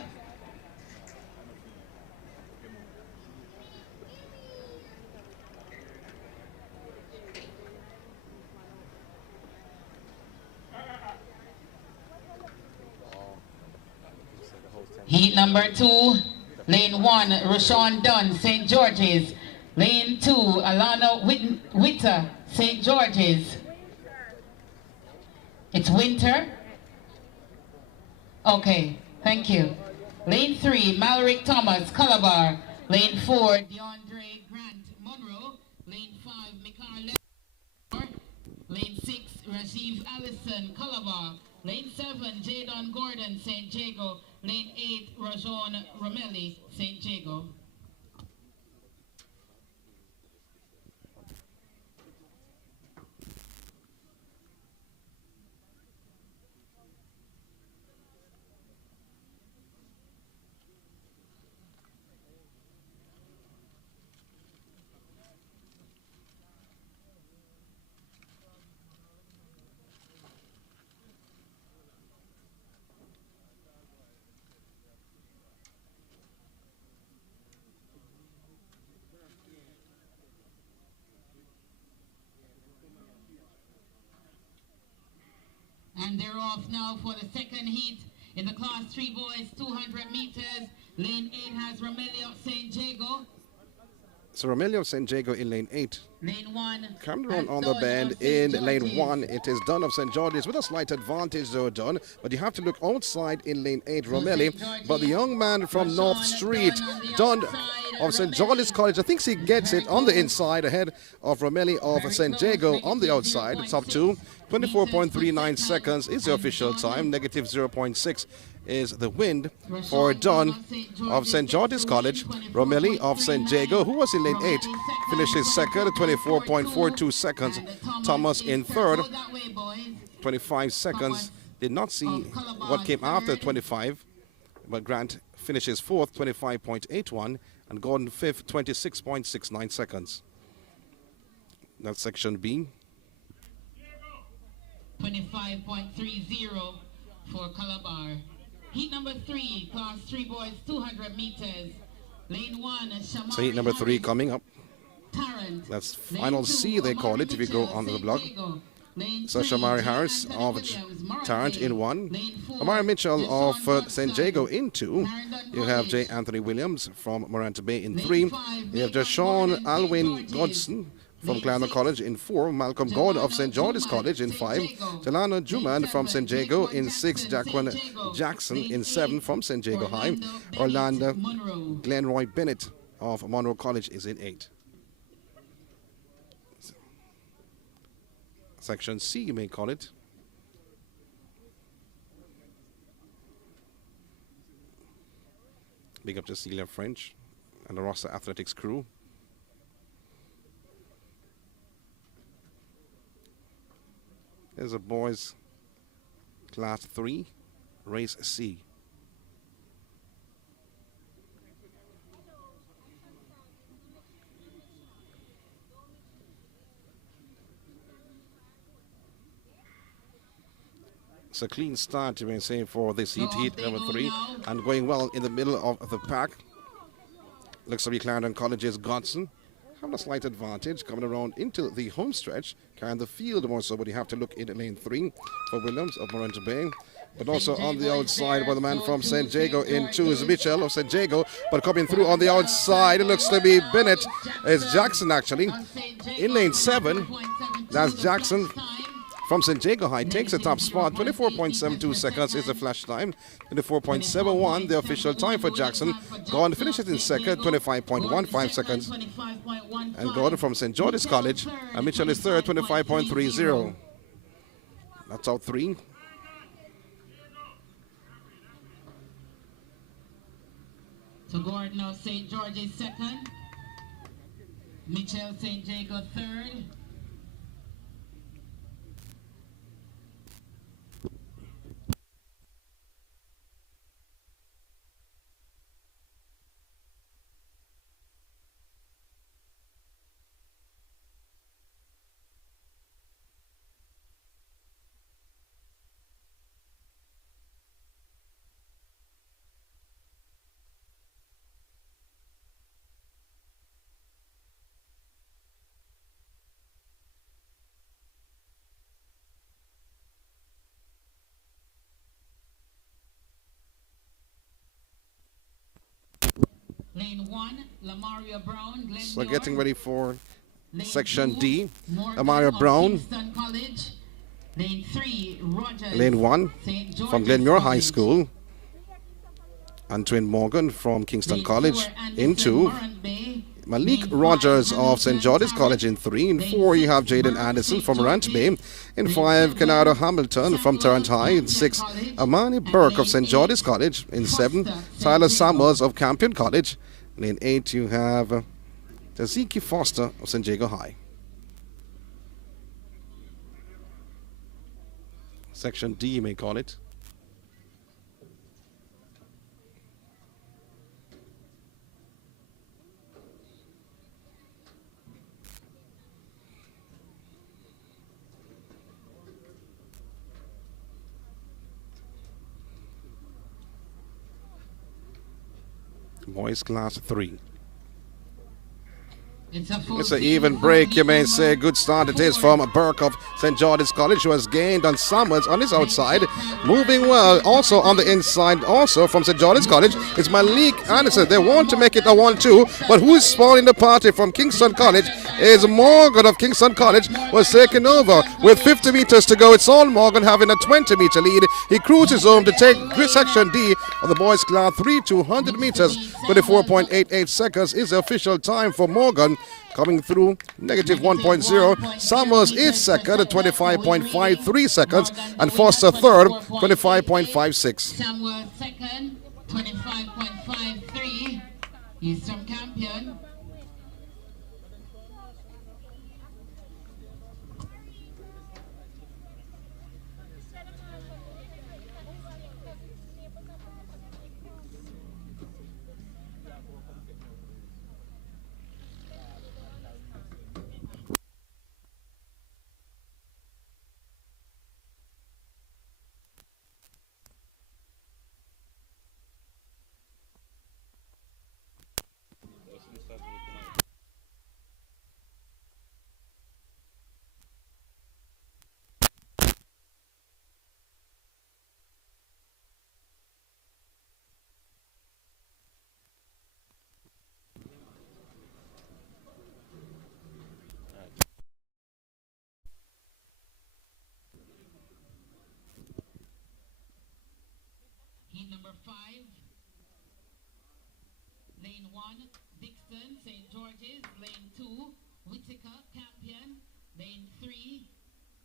Heat number 2, lane 1, Rashawn Dunn, St. George's. Lane 2, Alana Witter, St. George's. It's Winter? Okay, thank you. Lane 3, Mallory Thomas, Calabar. Lane 4, DeAndre Grant, Monroe. Lane 5, Mikar Leonard. Lane 6, Rajiv Allison, Calabar. Lane 7, Jadon Gordon, St. Jago. Lane 8, Rajon Romelli, St. Jago. And they're off now for the second heat in the class 3 boys, 200 meters. Lane 8 has Romelio St. Jago. So Romelio of St. Jago in lane 8. Lane 1. Cameron on the bend in lane 1. It is Dunn of St. George's with a slight advantage though, Dunn. But you have to look outside in lane 8, Romelli. But the young man from North Street, Dunn of St. George's College, I think he gets it on the inside ahead of Romelli of St. Jago on the outside. It's up to 24.39 seconds is the official time, negative 0.6 is the wind for Don of St. George's College. Romelli of St. Jago, who was in lane 8, finishes second, 24.42 seconds. Thomas in third, 25 seconds. Did not see what came after 25, but Grant finishes fourth, 25.81, and Gordon fifth, 26.69 seconds. That's section B. 25.30 for Calabar. Heat number 3, class 3 boys, 200 meters. Lane 1, Shamari So heat number 3 coming up. Tarrant. That's final C, they call it, if you go onto the blog. So Sha'Carri Harris of Tarrant in 1. Amari Mitchell of St. Jago in 2. You have J. Anthony Williams from Morant Bay in 3. You have Jashawn Alwyn Godson from Clarendon College in 4. Malcolm Gord of St. George's College in 5. Delano Juman from St. Jago in 6. Jacqueline Jackson in 7 from St. Jago High. Orlando Glenroy Bennett of Monroe College is in 8. Section C, you may call it. Big up to Celia French and the Rossa Athletics crew. There's a boys class 3, race C. It's a clean start, you may say, for this heat number 3, and going well in the middle of the pack. Looks to be Clarendon College's Godson having a slight advantage coming around into the home stretch, carrying the field more so, but you have to look in lane 3 for Williams of Morant Bay. But also on the outside by the man from St. Jago in 2 is Mitchell of St. Jago, but coming through on the outside, it looks to be Bennett. It's Jackson actually. In lane 7, that's Jackson from St. Jago High, takes the top spot. 24.72 seconds is the flash time. 24.71 the official time for Jackson. Gordon finishes in second, 25.15 seconds. And Gordon from St. George's College. And Mitchell is third, 25.30. That's out 3. So Gordon of St. George's second. Mitchell St. Jago third. Lane 1, Lamaria Brown. So getting ready for section D. Lamaria Brown. Lane 3, Rogers. Lane 1 from Glenmuir High School. Antoine Morgan from Kingston College in 2. Malik Rogers of St. George's College in 3. In 4, you have Jaden Anderson from Morant Bay. In 5, Canado Hamilton from Tarrant High. In 6, Amani Burke of St. George's College. In 7, Tyler Summers of Campion College. And in 8, you have Taziki Foster of St. Jago High. Section D, you may call it. Boys class 3. It's an even break, you may say. Good start it is from Burke of St. George's College, who has gained on Summers on his outside. Moving well, also on the inside, also from St. George's College, is Malik Anderson. They want to make it a 1-2, but who's spoiling the party from Kingston College is Morgan of Kingston College, was taken over. With 50 meters to go, it's all Morgan having a 20-meter lead. He cruises home to take section D of the boys class 3, 200 meters. 24.88 seconds is the official time for Morgan. coming through negative 1.0. Summers is second at 25.53 seconds, and Foster third, 25.56. Samuel second, 25.53. He's from Campion. Heat number 5, lane 1, Dixon, St. George's, lane 2, Whitaker, Campion, lane 3,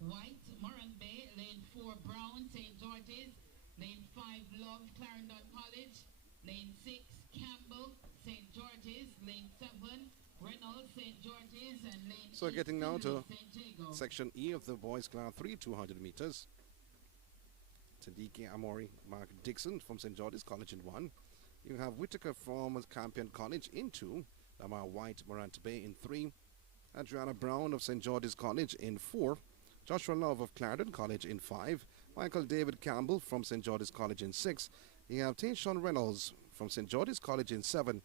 White, Moran Bay, lane 4, Brown, St. George's, lane 5, Love, Clarendon College, lane 6, Campbell, St. George's, lane 7, Reynolds, St. George's, and lane So getting now to St. Jago. section E of the boys class 3, 200 meters. Tadiki Amori, Mark Dixon from St. George's College in 1. You have Whitaker from Campion College in 2. Lamar White, Morant Bay in 3. Adriana Brown of St. George's College in 4. Joshua Love of Clarendon College in 5. Michael David Campbell from St. George's College in 6. You have Tayshawn Reynolds from St. George's College in 7.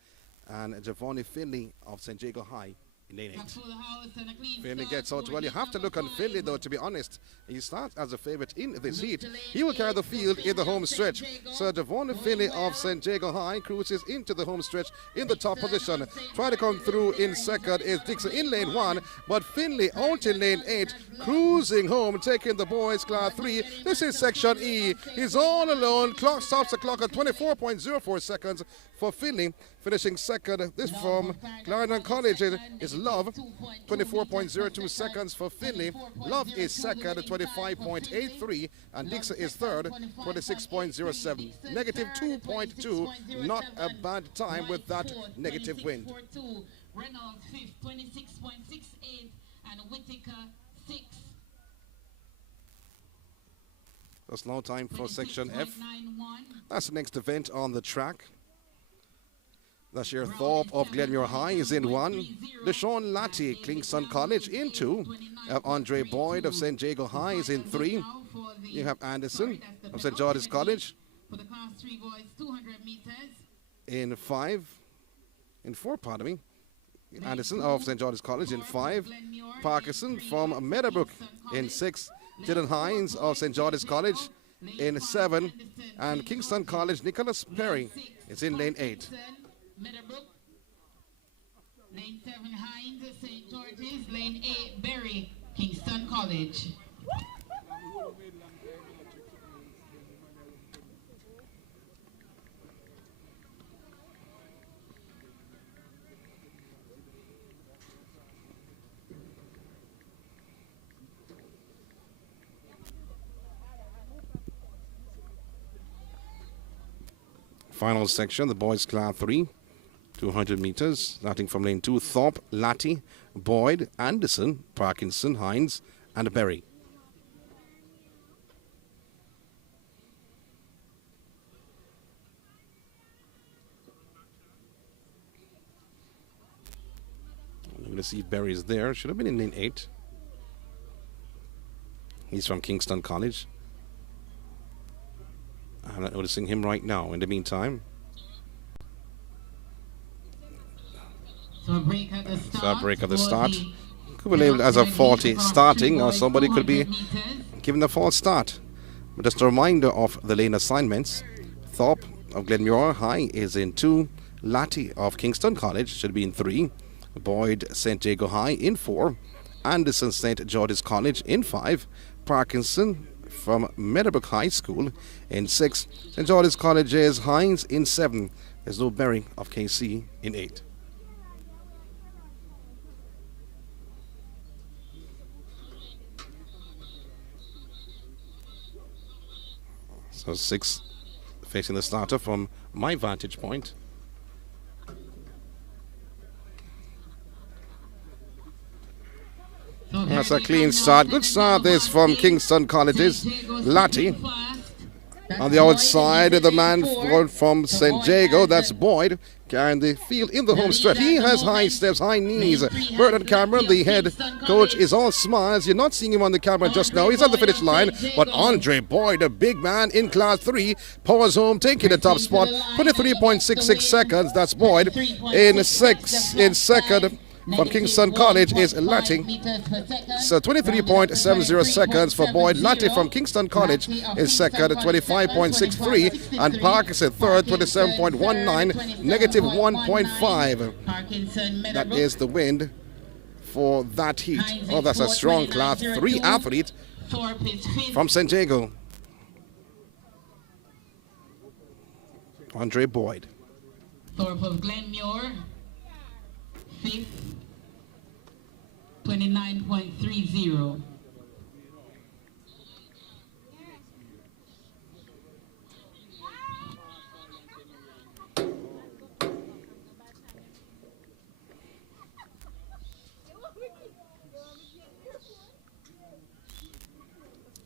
And Javoni Finley of St. Jago High in lane 8. Finley gets out well. You have to look on Finley though, to be honest. He starts as a favorite in this heat. He will carry the field in the home stretch. So Javon Finley of St. Jago High cruises into the home stretch in the top position. Trying to come through in second is Dixon in lane 1, but Finley out in lane 8, cruising home, taking the boys class 3. This is section E. He's all alone. Clock stops the clock at 24.04 seconds for Finley, finishing second. This from Clarendon College is Love, 24.02 seconds for Finley. Love is second at 25.83, and Dixon is third, 26.07. Negative 2.2, not a bad time with that negative wind. Reynolds fifth, 26.68, and Whitaker 6. That's now time for section F. That's the next event on the track. Lashir Thorpe of Glenmuir High is in 1. Deshaun Latty, Kingston College in 2. Andre Boyd of St. Jago High is in 3. You have Anderson of St. George's College For the class 3 boys, 200 meters. in 4, pardon me. Anderson of St. George's College in 5. Parkinson from Meadowbrook in 6. Dylan Hines of St. George's College in 7. And Kingston College, Nicholas Perry is in lane 8. Meadowbrook. Lane 7, Hines, St. George's. Lane 8, Berry, Kingston College. Final section, the boys class 3, 200 meters, starting from lane 2, Thorpe, Latty, Boyd, Anderson, Parkinson, Hines, and Berry. I'm going to see if Berry is there. Should have been in lane 8. He's from Kingston College. I'm not noticing him right now. In the meantime, So a break at the start. Could be labeled as a faulty starting, or somebody could be given a false start. But just a reminder of the lane assignments. Thorpe of Glenmuir High is in 2. Latty of Kingston College should be in 3. Boyd St. Jago High in 4. Anderson St. George's College in 5. Parkinson from Meadowbrook High School in 6. St. George's College is Hines in 7. There's no Berry of KC in 8. So 6 facing the starter from my vantage point. That's a clean start. Good start this from Kingston College's Latti. On the outside, the man from St. Jago, that's Boyd, carrying the field in the home stretch. He has high steps, high knees. Bernard Cameron, the head coach, is all smiles. You're not seeing him on the camera just now. He's at the finish line. But Andre Boyd, a big man in Class 3, powers home, taking the top spot. 23.66 seconds. That's Boyd. In second, from Kingston College is Latti. So 23.70 seconds for Boyd. Latti from Kingston College is second at 25.63. And Park is in third, 27.19, negative 1.5. That is the wind for that heat. Oh, that's a strong Class 3 athlete from St. Jago. Andre Boyd. Thorpe of Glenmuir, fifth. 29.30.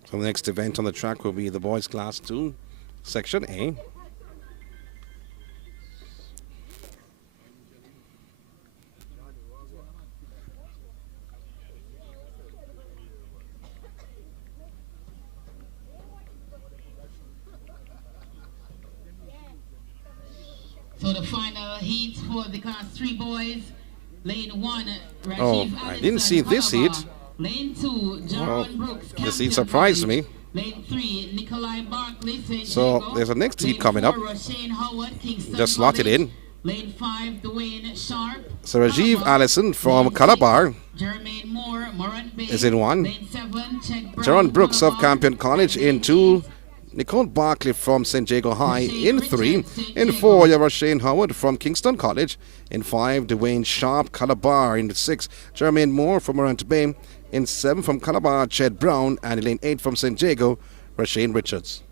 So the next event on the track will be the boys Class 2, Section A. So the final heat for the Class 3 boys, Lane 1, Oh, I didn't see this heat. Lane 2, Jaron Brooks. This heat surprised me. Lane 3, Nikolai Barkley, St. So Jago. there's a next heat Lane coming 4, up. Rashane Howard, Kingston Just slot it College. in. Lane 5, Dwayne Sharp. So Rajiv Allison from Calabar Jermaine Moore, Moran Bay. is in 1. Lane 7, Chet Brown, Jaron Brooks of Calabar. Campion College in 2. Nicole Barkley from St. Jago High in 3. In 4, you have Shane Howard from Kingston College. In 5, Dwayne Sharp, Calabar. In 6, Jermaine Moore from Morant Bay. In 7, from Calabar, Chet Brown. And in lane 8, from St. Jago, Rashane Richards.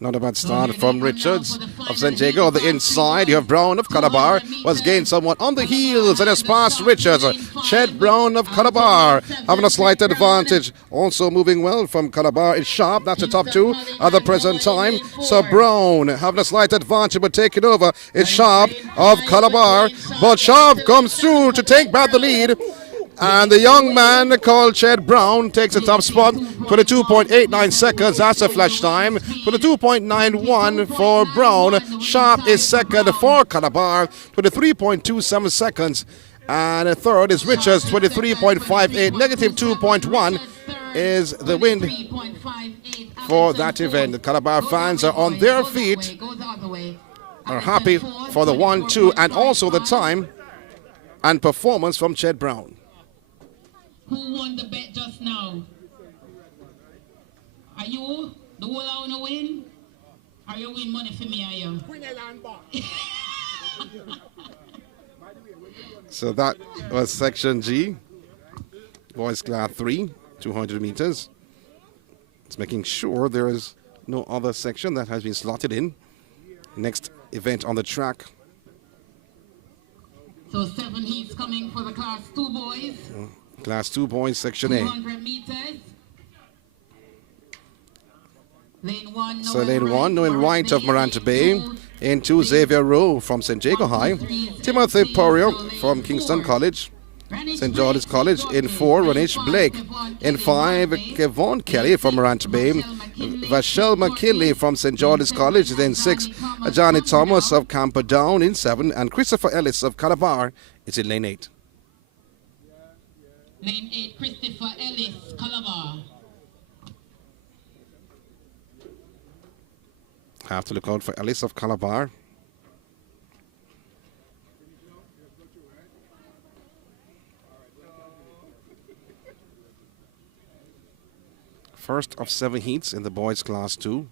Not a bad start from Richards of St. Jago. On the inside, you have Brown of Calabar. Was gained somewhat on the heels and has passed Richards. Chet Brown of Calabar having a slight advantage. Also moving well from Calabar is Sharp. That's the top 2 at the present time. So Brown having a slight advantage, but taking over is Sharp of Calabar. But Sharp comes through to take back the lead. And the young man called Chet Brown takes the top spot. 22.89 seconds, that's a flash time. 22.91 for Brown. Sharp is second for Calabar. 23.27 seconds. And third is Richards, 23.58. Negative 2.1 is the win for that event. The Calabar fans are on their feet, are happy for the 1, 2, and also the time and performance from Chet Brown. Who won the bet just now? Are you the one I want to win? Are you win money for me, are you? So that was Section G, Boys Class 3, 200 meters. It's making sure there is no other section that has been slotted in. Next event on the track. So 7 heats coming for the Class 2 boys. Class 2 boys, Section A. 200 meters. Lane 1, So lane 1, Noel Wright of Morant Bay. In 2, Xavier Rowe from St. Jago High. Timothy Poirier from Kingston College. St. George's College. In 4, Ranish Blake. In 5, Kevon Kelly from Morant Bay. Vashel McKinley from St. George's College. In 6, Johnny Thomas of Camperdown. In 7, and Christopher Ellis of Calabar is in lane 8. Lane 8, Christopher Ellis, Calabar. Have to look out for Ellis of Calabar. first of 7 heats in the boys class 2.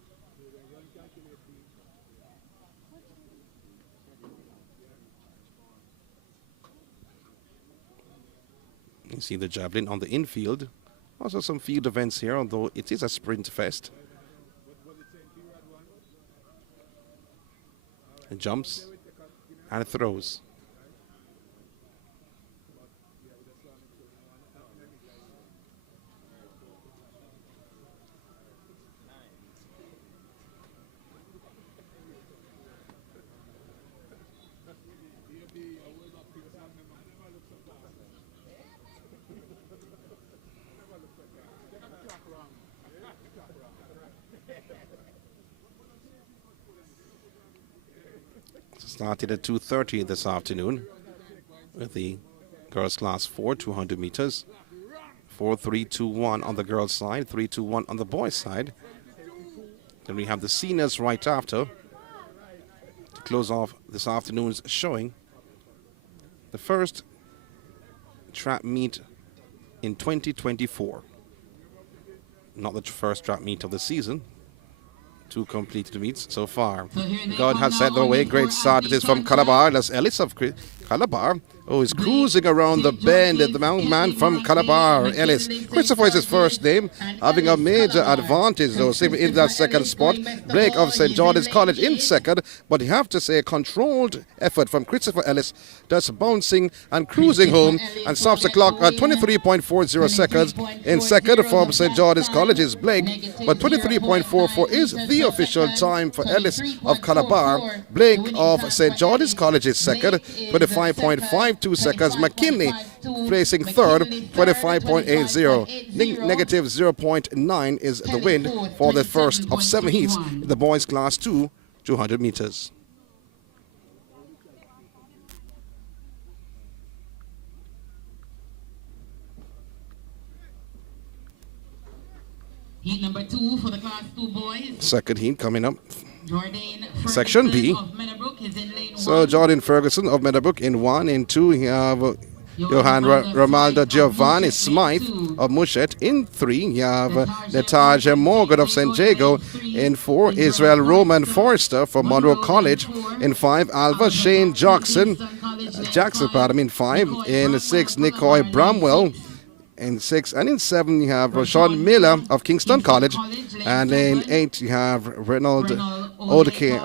You see the javelin on the infield. Also some field events here, although it is a sprint fest. It jumps and throws. Started at 2:30 this afternoon with the girls class 4, 200 meters. 4-3-2-1 on the girls side, 3-2-1 on the boys side. Then we have the seniors right after to close off this afternoon's showing. The first track meet in 2024. Not the first track meet of the season. 2 completed meets so far. God has set the way. Great start. It is from Calabar. That's Ellis of Calabar. Oh, he's cruising around the bend. The young man from Calabar, Ellis. Christopher is his first name, having a major advantage, though, in that second spot. Blake of St. George's College in second, but you have to say a controlled effort from Christopher Ellis, just bouncing and cruising home, and stops the clock at 23.40 seconds. In second from St. George's College is Blake, but 23.44 is the official time for Ellis of Calabar. Blake of St. George's College is second, 25.52 seconds. McKinley placing third, 25.80. Negative 0.9 is the win for the first of 7 heats in the boys class 2, 200 meters. Heat number 2 for the class 2 boys. Second heat coming up. Jordan Section B. So Jordan Ferguson of Meadowbrook in 1. In 2, you have Yohan Ramalda Giovanni Smythe of Mushet. In 3, you have Natasha Morgan of St. Jago. In 4, Israel Roman Forrester from Monroe College. In 5, Alva Shane Jackson. In 5. In 6, Nicoy Bramwell. In 6 and in 7 you have Rashawn Miller of Kingston College, and in 8 you have Reynald Oleka,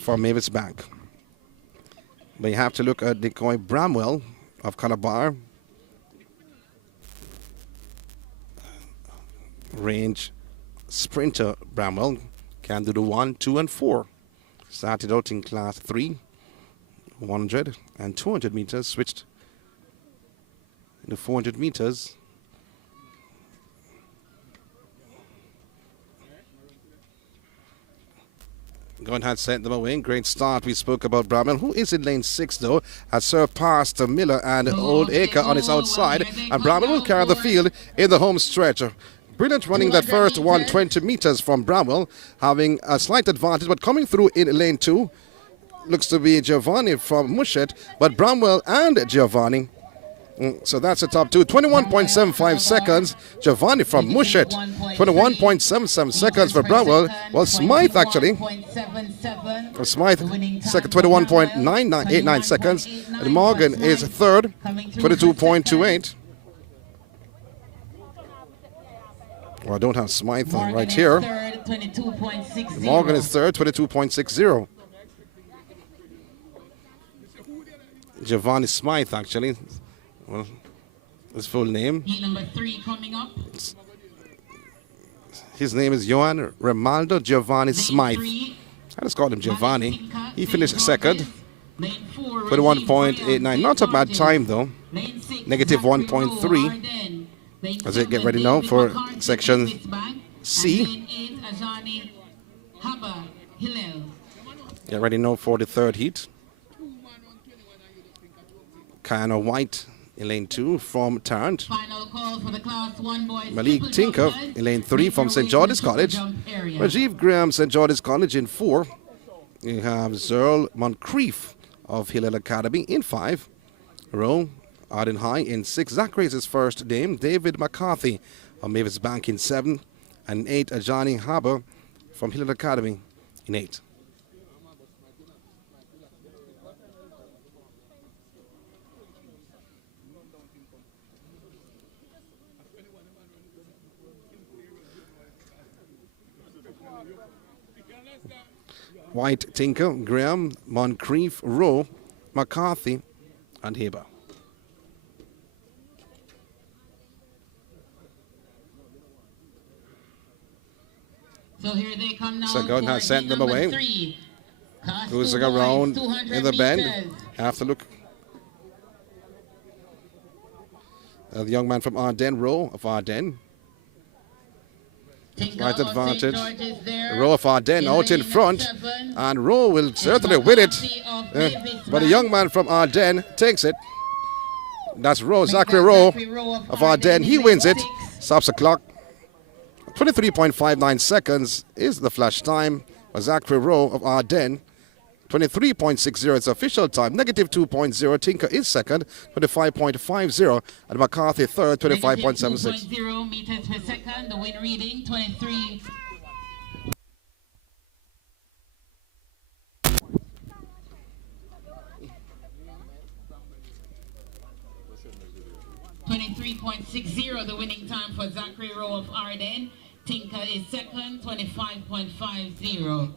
from Mavis Bank. But you have to look at Nicoy Bramwell of Calabar. Range sprinter Bramwell can do the 1, 2, and 4. Started out in class 3, 100 and 200 meters, switched in the 400 meters. Going had sent them away. Great start. We spoke about Bramwell, who is in lane 6 though, has surpassed Miller and Old Acre on his outside, and Bramwell will carry the field in the home stretch. Brilliant running that first 120 meters from Bramwell, having a slight advantage, but coming through in lane 2 looks to be Giovanni from Mushet, but Bramwell and Giovanni. So that's the top 2. 21.75 seconds. Giovanni from Mushet. 21.77 seconds for Bramwell. Well, Smythe actually. Smythe, second, 21.89 seconds. And Morgan is third, 22.28. Well, I don't have Smythe right here. Morgan is third, 22.60. Giovanni Smythe actually. Well, his full name. Heat number 3 coming up. His name is Yohan Ramaldo Giovanni Smythe. I just called him Giovanni. He finished second. 21.89. Not a bad time though. Negative 1.3. As they get ready now for section C. Get ready now for the third heat. Kiana White in lane 2 from Tarrant. Malik Tinker in lane 3 from St. George's College. Rajiv Graham, St. George's College in 4. You have Zerl Moncrief of Hillel Academy in 5. Rowe Arden High in 6. Zachary is his first name. David McCarthy of Mavis Bank in 7. And 8, Johnny Harbour from Hilliard Academy in 8. White, Tinker, Graham, Moncrief, Rowe, McCarthy, and Haber. So here they come now. Sagan has sent them away. 3. Cruising around in the bend. Have to look. The young man from Ardennes, Rowe of Ardennes. Slight advantage. Rowe of Ardennes out in front. And Rowe will certainly win it. But the young man from Ardennes takes it. That's Rowe, Zachary Rowe of Ardennes. He wins it. Stops the clock. 23.59 seconds is the flash time for Zachary Rowe of Ardennes. 23.60 is official time. Negative 2.0. Tinker is second. 25.50. And McCarthy third. 25.76. 2.0 meters per second. The wind reading 23. .60 the winning time for Zachary Rowe of Ardennes. Tinker is second, 25.50.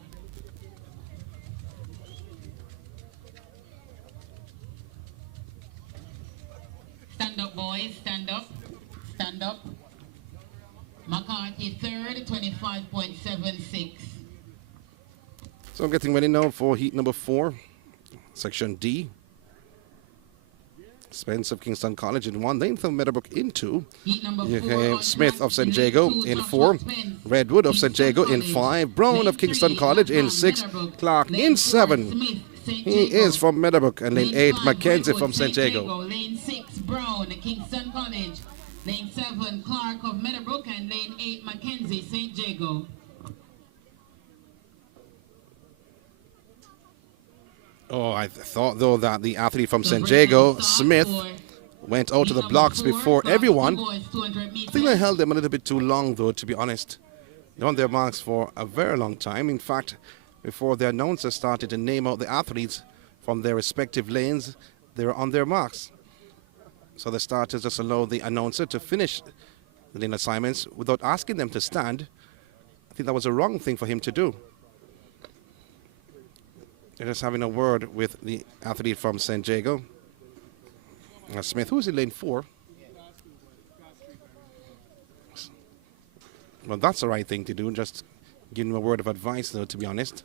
Stand up, boys, stand up, stand up. McCarthy third, 25.76. So I'm getting ready now for heat number 4, section D. Spence of Kingston College in 1, Elaine Thompson-Herah in 2. You have Smith of St. Jago in 4, Redwood of St. Jago in 5, Brown of Kingston College in 6, Clark in 7. He is from Meadowbrook. And lane 8, Mackenzie from St. Jago. Lane 6, Brown, Kingston College. Lane 7, Clark of Meadowbrook. And lane 8, Mackenzie, St. Jago. Oh, I thought, though, that the athlete from St. Jago, Smith, went out to the blocks before everyone. I think they held them a little bit too long, though, to be honest. They're on their marks for a very long time. In fact, before the announcers started to name out the athletes from their respective lanes, they were on their marks. So the starters just allowed the announcer to finish the lane assignments without asking them to stand. I think that was a wrong thing for him to do. They're just having a word with the athlete from St. Jago. Smith, who's in lane 4. Well, that's the right thing to do, just give him a word of advice, though, to be honest.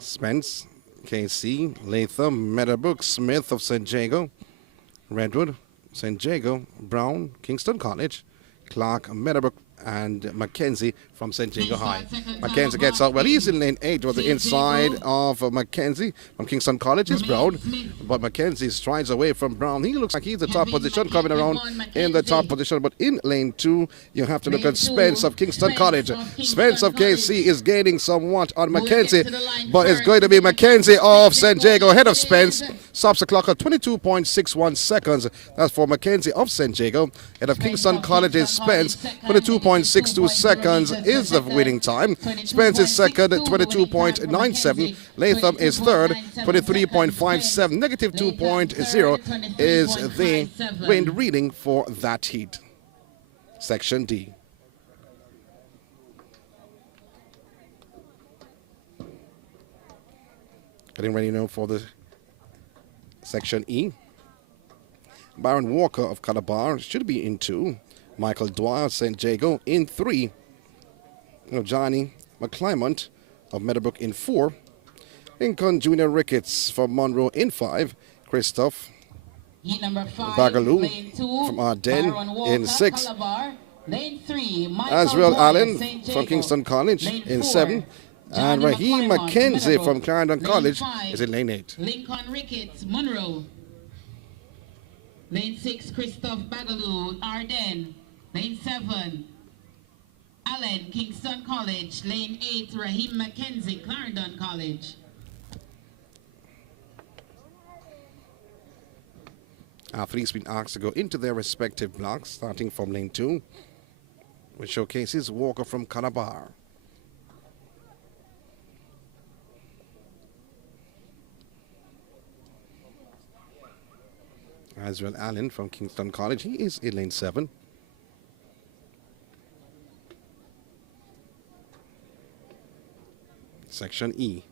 Spence, KC, Latham, Meadowbrook, Smith of St. Jago, Redwood, St. Jago, Brown, Kingston College, Clark, Meadowbrook, and Mackenzie from St. Jago High. Mackenzie gets out. Well, he's in lane 8 with the inside of Mackenzie from Kingston College is Brown. But Mackenzie strides away from Brown. He looks like he's the top position, coming around in the top position. But in lane 2, you have to look at Spence of Kingston College. Spence of KC is gaining somewhat on Mackenzie, but it's going to be Mackenzie of St. Jago ahead of Spence. Stops the clock at 22.61 seconds. That's for Mackenzie of St. Jago. Head of Kingston College's Spence, 22.62 seconds is the winning time. Spence is second, 22.97. Latham is third, 23.57. Negative 2.0 is the wind reading for that heat. Section D. Getting ready now for the Section E. Baron Walker of Calabar should be in 2. Michael Dwyer of St. Jago in 3. Johnny McClymont of Meadowbrook in 4. Lincoln Junior Ricketts from Monroe in 5. Christoph Bagaloo from Ardennes in 6. Azrael Allen from Kingston College in 7. And Raheem Mackenzie from Clarendon College is in lane 8. Lincoln Ricketts, Monroe. Lane 6, Christoph Bagaloo, Ardennes. Lane 7, Allen, Kingston College. Lane 8, Raheem Mackenzie, Clarendon College. Athletes being asked to go into their respective blocks, starting from lane 2, which showcases Walker from Calabar. Azrael Allen from Kingston College, he is in lane 7. Section E.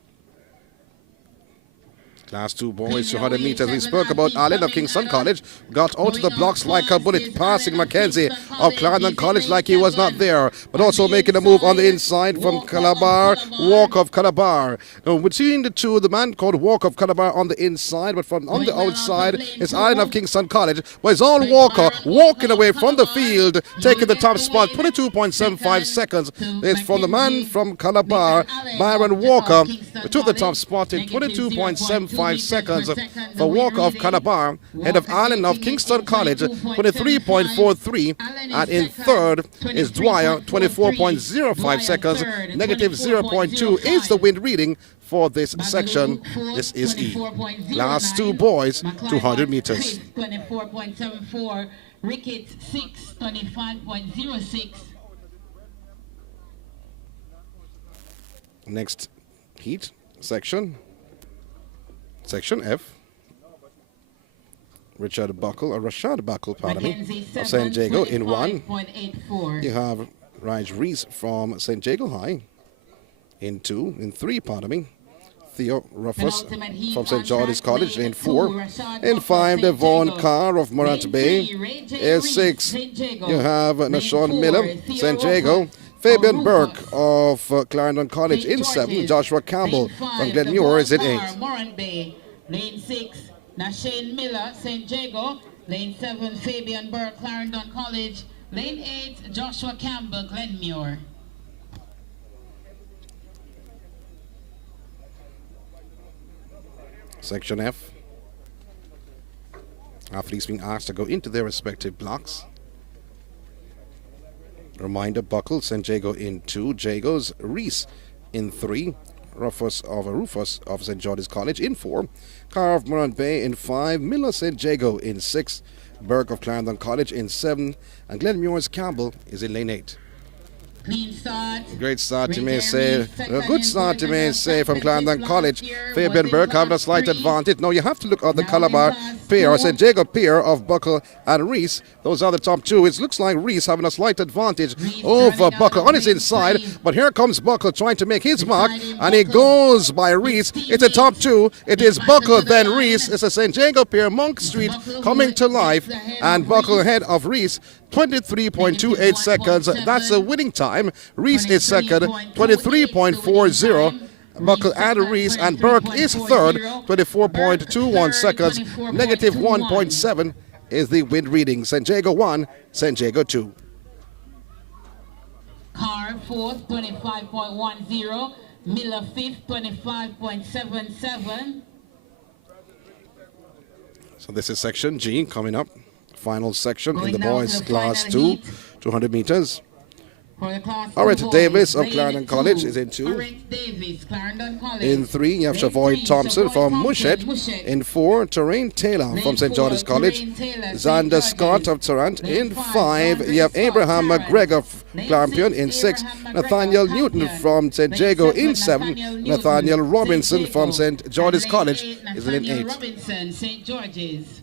Class 2 boys, 200 meters. We spoke about Allen of Kingston College. Got out of the blocks like a bullet, passing Mackenzie of Clarendon College like he was not there. But also making a move on the inside from Calabar, Walk of Calabar. Now, between the two, the man called Walk of Calabar on the inside, but from on the outside is Allen of Kingston College. But it's all Walker walking away from the field, taking the top spot, 22.75 seconds. It's from the man from Calabar, Byron Walker, who took the top spot in 22.75 seconds for Walker of Calabar, head of Allen of Kingston College, 23.43, and in third is Dwyer, 24.05 seconds, negative 0.2 is the wind reading for this section. This is E. Last 2 boys, 200 meters. 24.74, Ricketts 6, 25.06. Next heat section. Section F. Rashad Buckle, pardon me, of San Diego in 1. You have Raj Reese from San Diego High in 2. In 3, pardon me, Theo Rufus from St. George's College in 4. In 5, Devon Carr of Morant Bay. In 6, you have Nashawn Miller, San Diego. Fabian Burke of Clarendon College in 7. Joshua Campbell from Glenmuir is in 8. Lane 6, Nashane Miller, St. Jago. Lane 7, Fabian Burke, Clarendon College. Lane 8, Joshua Campbell, Glenmuir. Section F. Athletes being asked to go into their respective blocks. Reminder, Buckle, St. Jago in 2. Jagos, Reese in 3. Rufus of St. George's College in 4. Carr of Morant Bay in 5. Miller St. Jago in 6. Burke of Clarendon College in 7. And Glenmuir's Campbell is in lane 8. Clean start. Great start, you may say. A good start, you may say, from Clarendon College. Fabian Burke having a slight advantage. Now, you have to look at the Calabar pair, St. Jago pair of Buckle and Reese. Those are the top 2. It looks like Reese having a slight advantage over Buckle on his inside. But here comes Buckle trying to make his mark, and he goes by Reese. It's a top 2. It is Buckle, then Reese. It's a St. Jago pair, Monk Street, coming to life. And Buckle ahead of Reese. 23.28 seconds. That's a winning time. Reese is second, 23.40. Buckle and Reese, and Burke is third, 24.21 seconds. Negative 1.7 is the wind reading. San Diego 1, San Diego 2. Carr fourth, 25.10. Miller fifth, 25.77. So this is section G coming up. Final section in the boys class 2, 200 meters. Orette Davis of Clarendon College is in 2. In 3, you have Shavoy Thompson from Mushet. In 4, Terrain Taylor from St. George's College. Xander Scott of Tarrant. In 5, you have Abraham McGregor of Clampion. In 6, Nathaniel Newton from St. Jago. In 7, Nathaniel Robinson from St. George's College is in 8. Robinson, St. George's.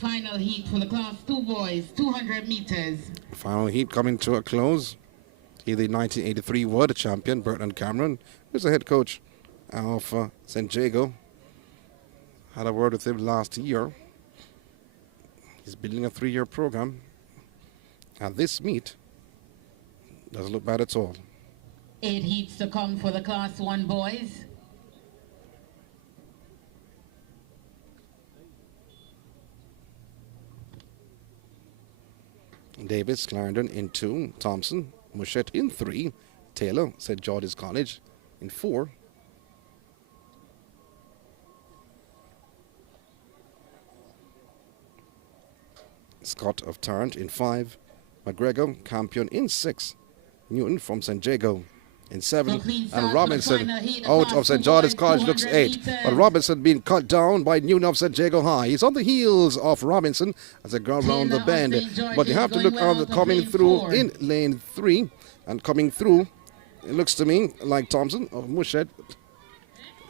Final heat for the class 2 boys, 200 meters. Final heat coming to a close. He, the 1983 world champion, Burton Cameron, who's the head coach of St. Jago. Had a word with him last year. He's building a 3-year program. And this meet doesn't look bad at all. 8 heats to come for the class 1 boys. Davis, Clarendon in 2. Thompson, Mushet in 3. Taylor, St. George's College in 4. Scott of Tarrant in 5. McGregor, Campion in 6. Newton from St. Jago in 7. clean start And for Robinson final heat out across of St. the George's boys, College looks 200 8. meters. But Robinson being cut down by Newton of St. Jago High. He's on the heels of Robinson as they go around the Taylor of bend. St. George's But you have to going look well on the out of coming lane through 4. in lane 3. And coming through, it looks to me like Thompson of Mushet.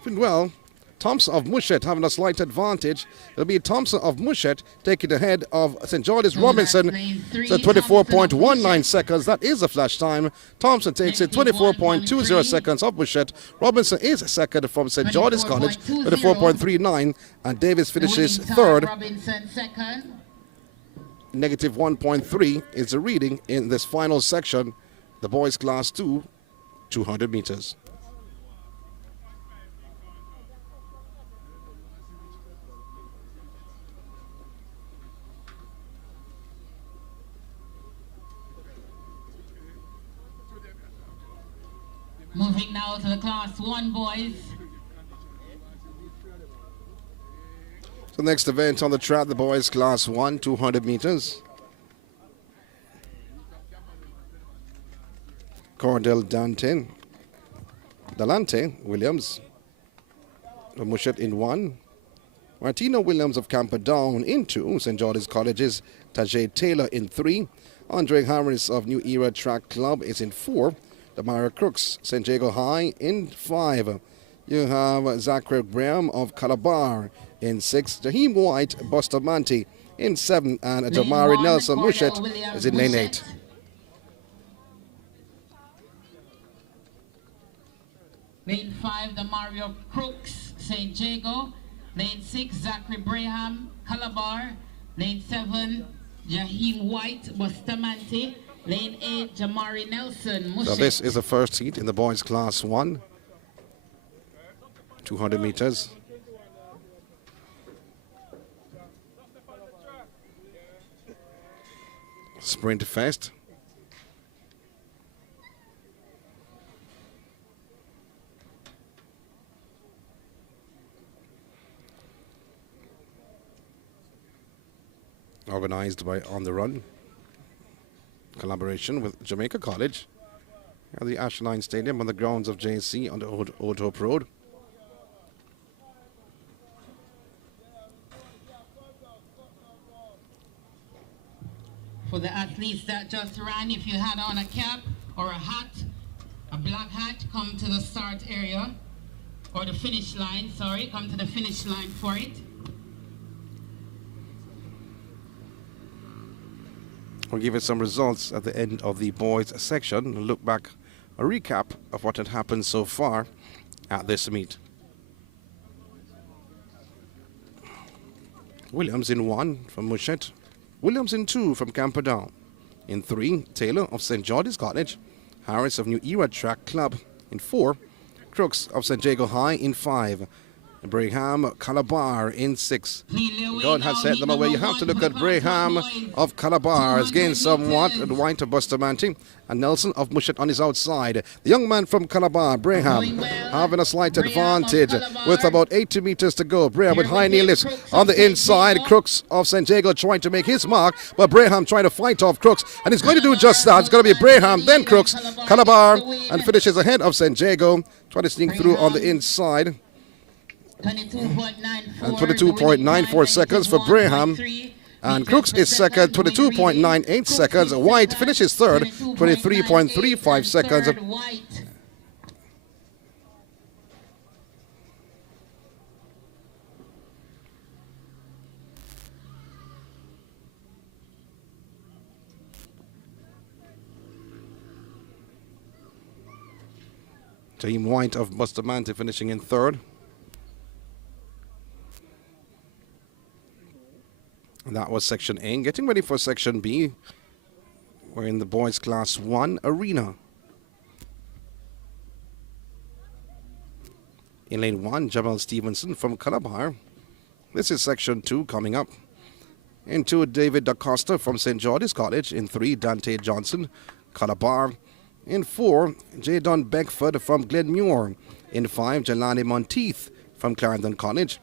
Well, Thompson of Mushet having a slight advantage. It'll be Thompson of Mushet taking the head of St. George's Robinson. lane 3, So Thompson of 24.19 Mushet. seconds. That is a flash time. Thompson takes it 24.20 seconds of Mushet. Robinson is second from St. George's College, 24.39. And Davis finishes Winning time, third. Robinson second. Negative 1.3 is the reading in this final section. The boys class 2, 200 meters. Moving now to the class 1 boys. So next event on the track, the boys class 1, 200 meters. Cordell Dalante Williams of Mushet in 1. Martina Williams of Camperdown in 2. St. George's College's Tajay Taylor in 3. Andre Harris of New Era Track Club is in 4. Damara Crooks, St. Jago High in 5. You have Zachary Graham of Calabar in 6. Jaheim White, Bustamante in 7. And Jamari Nelson Mushet is in lane 8. Lane 5, the Mario Crooks, St. Jago. Lane 6, Zachary Braham, Calabar. Lane 7, Jaheim White, Bustamante. Lane 8, Jamari Nelson, Mushet. So this is the first heat in the boys class 1. 200 meters. SprintFest. Organized by OnDiRun. Collaboration with Jamaica College at the Ashline Stadium on the grounds of JC on the Old Hope Road. For the athletes that just ran, if you had on a cap or a hat, a black hat, come to the start area, or the finish line, sorry, come to the finish line for it. We'll give you some results at the end of the boys section. Look back, a recap of what had happened so far at this meet. Williams in 1 from Mushet. Williams in 2 from Camperdown. In 3, Taylor of St. George's College. Harris of New Era Track Club. In 4, Crooks of St. Jago High. In 5, Braham Calabar in 6. God has set them away. You have to look at Braham of Calabar has gained somewhat. And White of Bustamante and Nelson of Mushet on his outside. The young man from Calabar, Braham, having a slight advantage with about 80 meters to go. Braham with high knee lifts on the inside. Crooks of St. Jago trying to make his mark, but Braham trying to fight off Crooks, and he's going to do just that. It's going to be Braham, then Crooks, Calabar, and finishes ahead of St. Jago. Trying to sneak through on the inside. 22.94 seconds for Braham. And Crooks is second, 22.98 seconds. White finishes third, 23.35 seconds. Team White of Bustamante finishing in third. And that was section A. Getting ready for section B. We're in the boys class 1 arena. In lane 1, Jamal Stevenson from Calabar. This is section 2 coming up. In 2, David DaCosta from St. George's College. In 3, Dante Johnson, Calabar. In 4, J. Don Beckford from Glenmuir. In 5, Jelani Monteith from Clarendon College.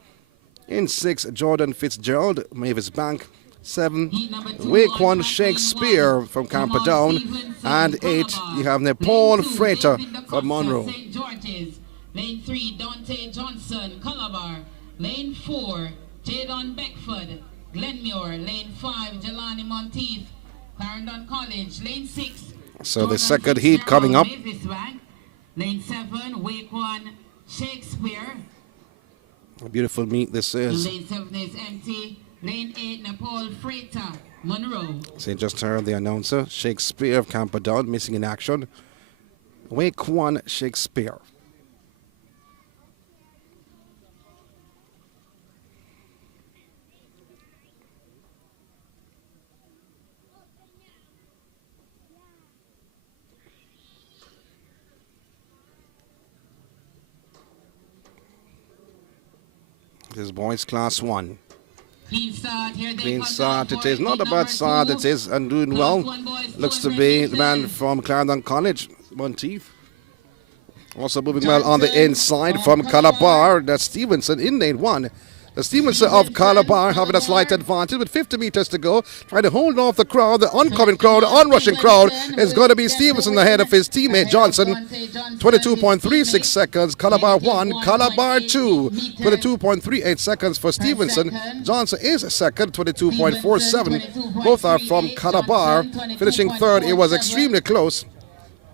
In 6, Jordan Fitzgerald, Mavis Bank. 7, Heat number 2 Wake on 1 track, Shakespeare lane 1, from Jamal Camperdown, Stevenson, and 8 Calabar. you have Lane Paul 2, Freighter David Da from Costa, Monroe. St. George's. Lane 3, Dante Johnson, Calabar. Lane 4, Jadon Beckford, Glenmuir. Lane 5, Jelani Monteith, Clarendon College. Lane 6, So the Jordan second heat Fitzgerald, coming up. Mavis Bank. Lane 7, Wake 1 Shakespeare. A beautiful meet this is. Lane 7 is empty. Lane 8, Nepal Freighter, Monroe. So you just heard the announcer, Shakespeare of Camperdown, missing in action. Wake 1 Shakespeare. This is boys class 1. Clean start, here they Clean come start down it for is. Not heat a bad number start 2. it is, and doing Class well. 1 boys, Looks to 200 be the man meters. from Clarendon College, Monteith. Also moving well on the inside from Calabar. That's Stevenson in lane 1. The Stevenson of Calabar having a slight advantage with 50 meters to go. Trying to hold off the crowd, the oncoming crowd, the onrushing crowd is going to be Stevenson ahead of his teammate Johnson. 22.36 seconds, Calabar 1, Calabar 2. 22.38 seconds for Stevenson. Johnson is second, 22.47. Both are from Calabar. Finishing third, it was extremely close.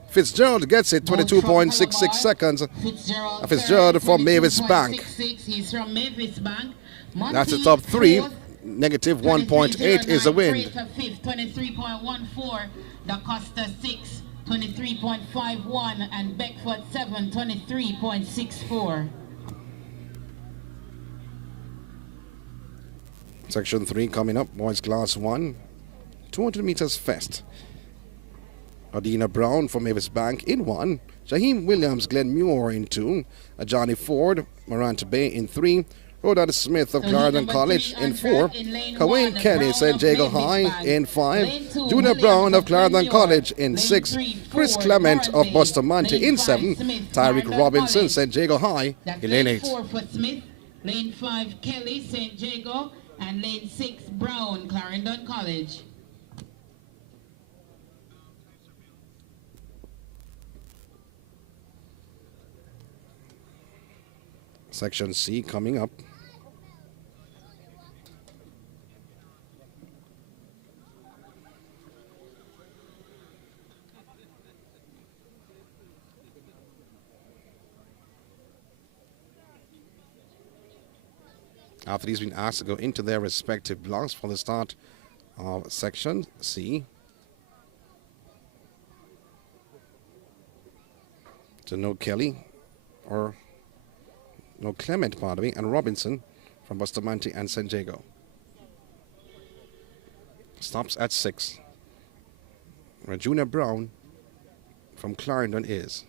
Fitzgerald gets it, 22.66 seconds. Fitzgerald from Mavis Bank. He's from Mavis Bank. That's the top 3. Negative 1.8 is the wind. 23.14. Da Costa 6, 23.51. And Beckford 7, 23.64. Section 3 coming up, boys class 1. 200 meters fest. Adina Brown from Mavis Bank in 1. Jaheim Williams, Glenmuir in 2. Johnny Ford, Morant Bay in 3. Rhoda Smith of Clarendon College in 4. Kawane Kelly, St. Jago High in 5. Junior Brown of Clarendon College in 6. Chris Clement of Bustamante in 7. Tyreek Robinson, St. Jago High in lane 8. 4 for Smith. Lane 5, Kelly, St. Jago. And lane 6, Brown, Clarendon College. Section C coming up. Athletes been asked to go into their respective blocks for the start of Section C. So no Kelly or no Clement, pardon me, and Robinson from Bustamante and San Diego. Stops at 6. Junior Brown from Clarendon is.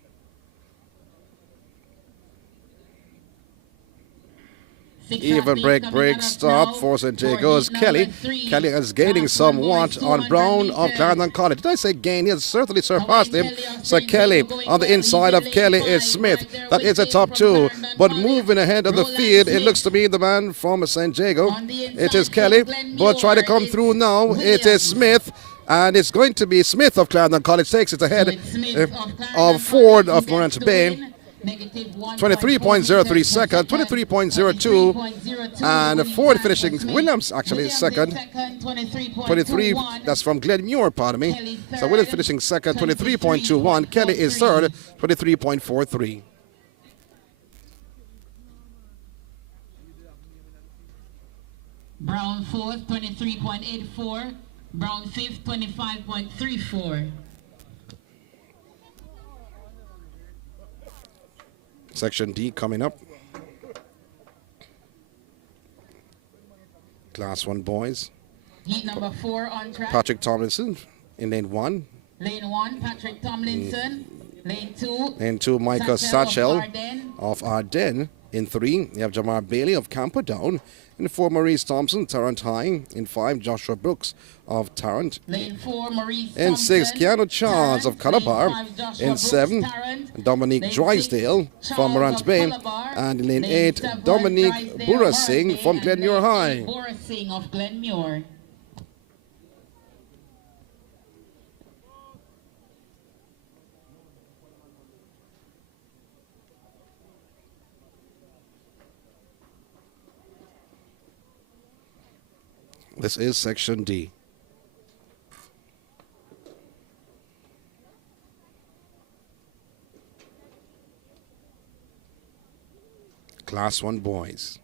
Even break stop for St. Jago's Kelly. Kelly is gaining somewhat on Brown of Clarendon College. Did I say gain? He has certainly surpassed him. So Kelly, on the inside of Kelly is Smith. That is a top 2. But moving ahead of the field, it looks to be the man from St. Jago. It is Kelly, but try to come through now. It is Smith. And it's going to be Smith of Clarendon College takes it ahead of Ford of Morant Bay. 23.03 second, 23.02, and Ford finishing, Williams actually second, 23, that's from Glenmuir, pardon me. So Williams finishing second, 23.21, Kelly is third, 23.43. Brown fourth, 23.84. Brown fifth, 25.34. Section D coming up. Class 1 boys. Heat number 4 on track. Patrick Tomlinson in lane 1. Lane 1, Patrick Tomlinson. Lane 2. Lane 2, Michael Satchel of Ardennes. In 3, you have Jamar Bailey of Camperdown. In 4, Maurice Thompson, Tarrant High. In 5, Joshua Brooks of Tarrant. Lane 4, Maurice In Thompson, 6, Keanu Charles of Calabar. Lane 5, Joshua In Brooks, 7, Tarrant. Dominique Lane Drysdale 6, from Charles Morant of Bay. Calabar. And in lane 8, Lane 7, Dominique Drysdale, Burasing Morant from Bay. Glenmuir And High. lane 8, Burasing of Glenmuir. This is Section D. Class 1 boys.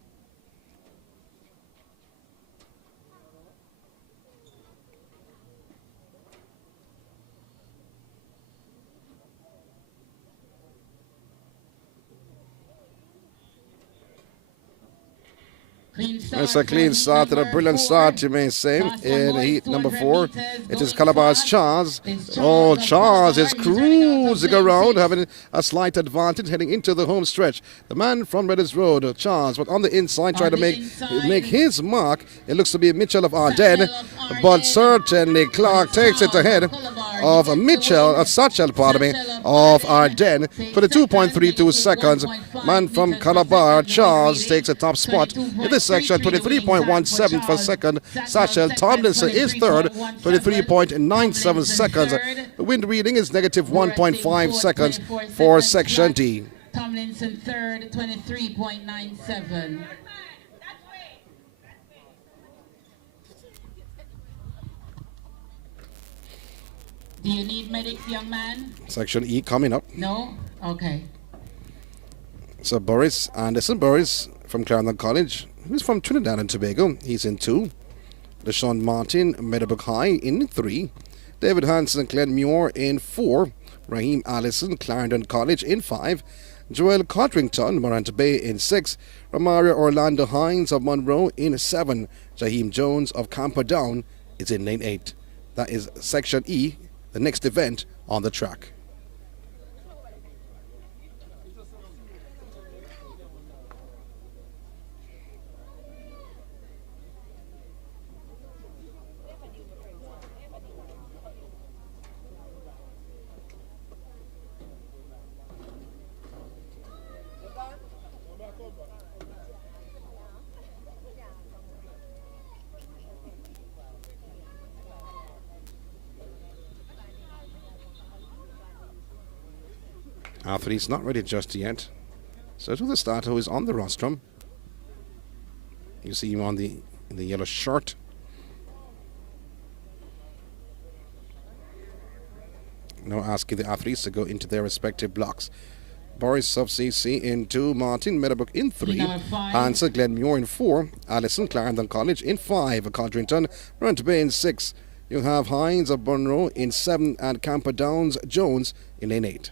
It's a clean start and a brilliant start, you may say, in heat number 4. It is Calabar's Charles. Oh, Charles is cruising around, having a slight advantage heading into the home stretch. The man from Reddit's Road, Charles, but on the inside trying to make his mark. It looks to be Mitchell of Ardennes, but certainly Clark takes it ahead of Mitchell, Satchel, pardon me, of Ardennes, 22.32 seconds. Man from Calabar, Charles, takes a top spot in this section, 23.17 for second. Satchel Tomlinson is third, 23.97 seconds. The wind reading is negative 1.5 seconds for section D. Tomlinson third, 23.97. Do you need medics, young man? Section E coming up. No? Okay. So Boris Anderson, Boris from Clarendon College, who's from Trinidad and Tobago, he's in 2. Deshaun Martin, Meadowbrook High in 3. David Hansen, Glenmuir in 4. Raheem Allison, Clarendon College in 5. Joel Codrington, Morant Bay in 6. Romario Orlando Hines of Monroe in 7. Jaheim Jones of Camperdown is in lane 8. That is Section E, the next event on the track. Athlete's not ready just yet. So to the starter who is on the rostrum. You see him in the yellow shirt. Now asking the athletes to go into their respective blocks. Boris of CC in 2, Martin Meadowbrook in 3, Hansen Glenmuir in 4, Allison Clarendon College in 5, Codrington Morant Bay in 6. You have Hines of Monroe in 7 and Camperdowns Jones in lane 8.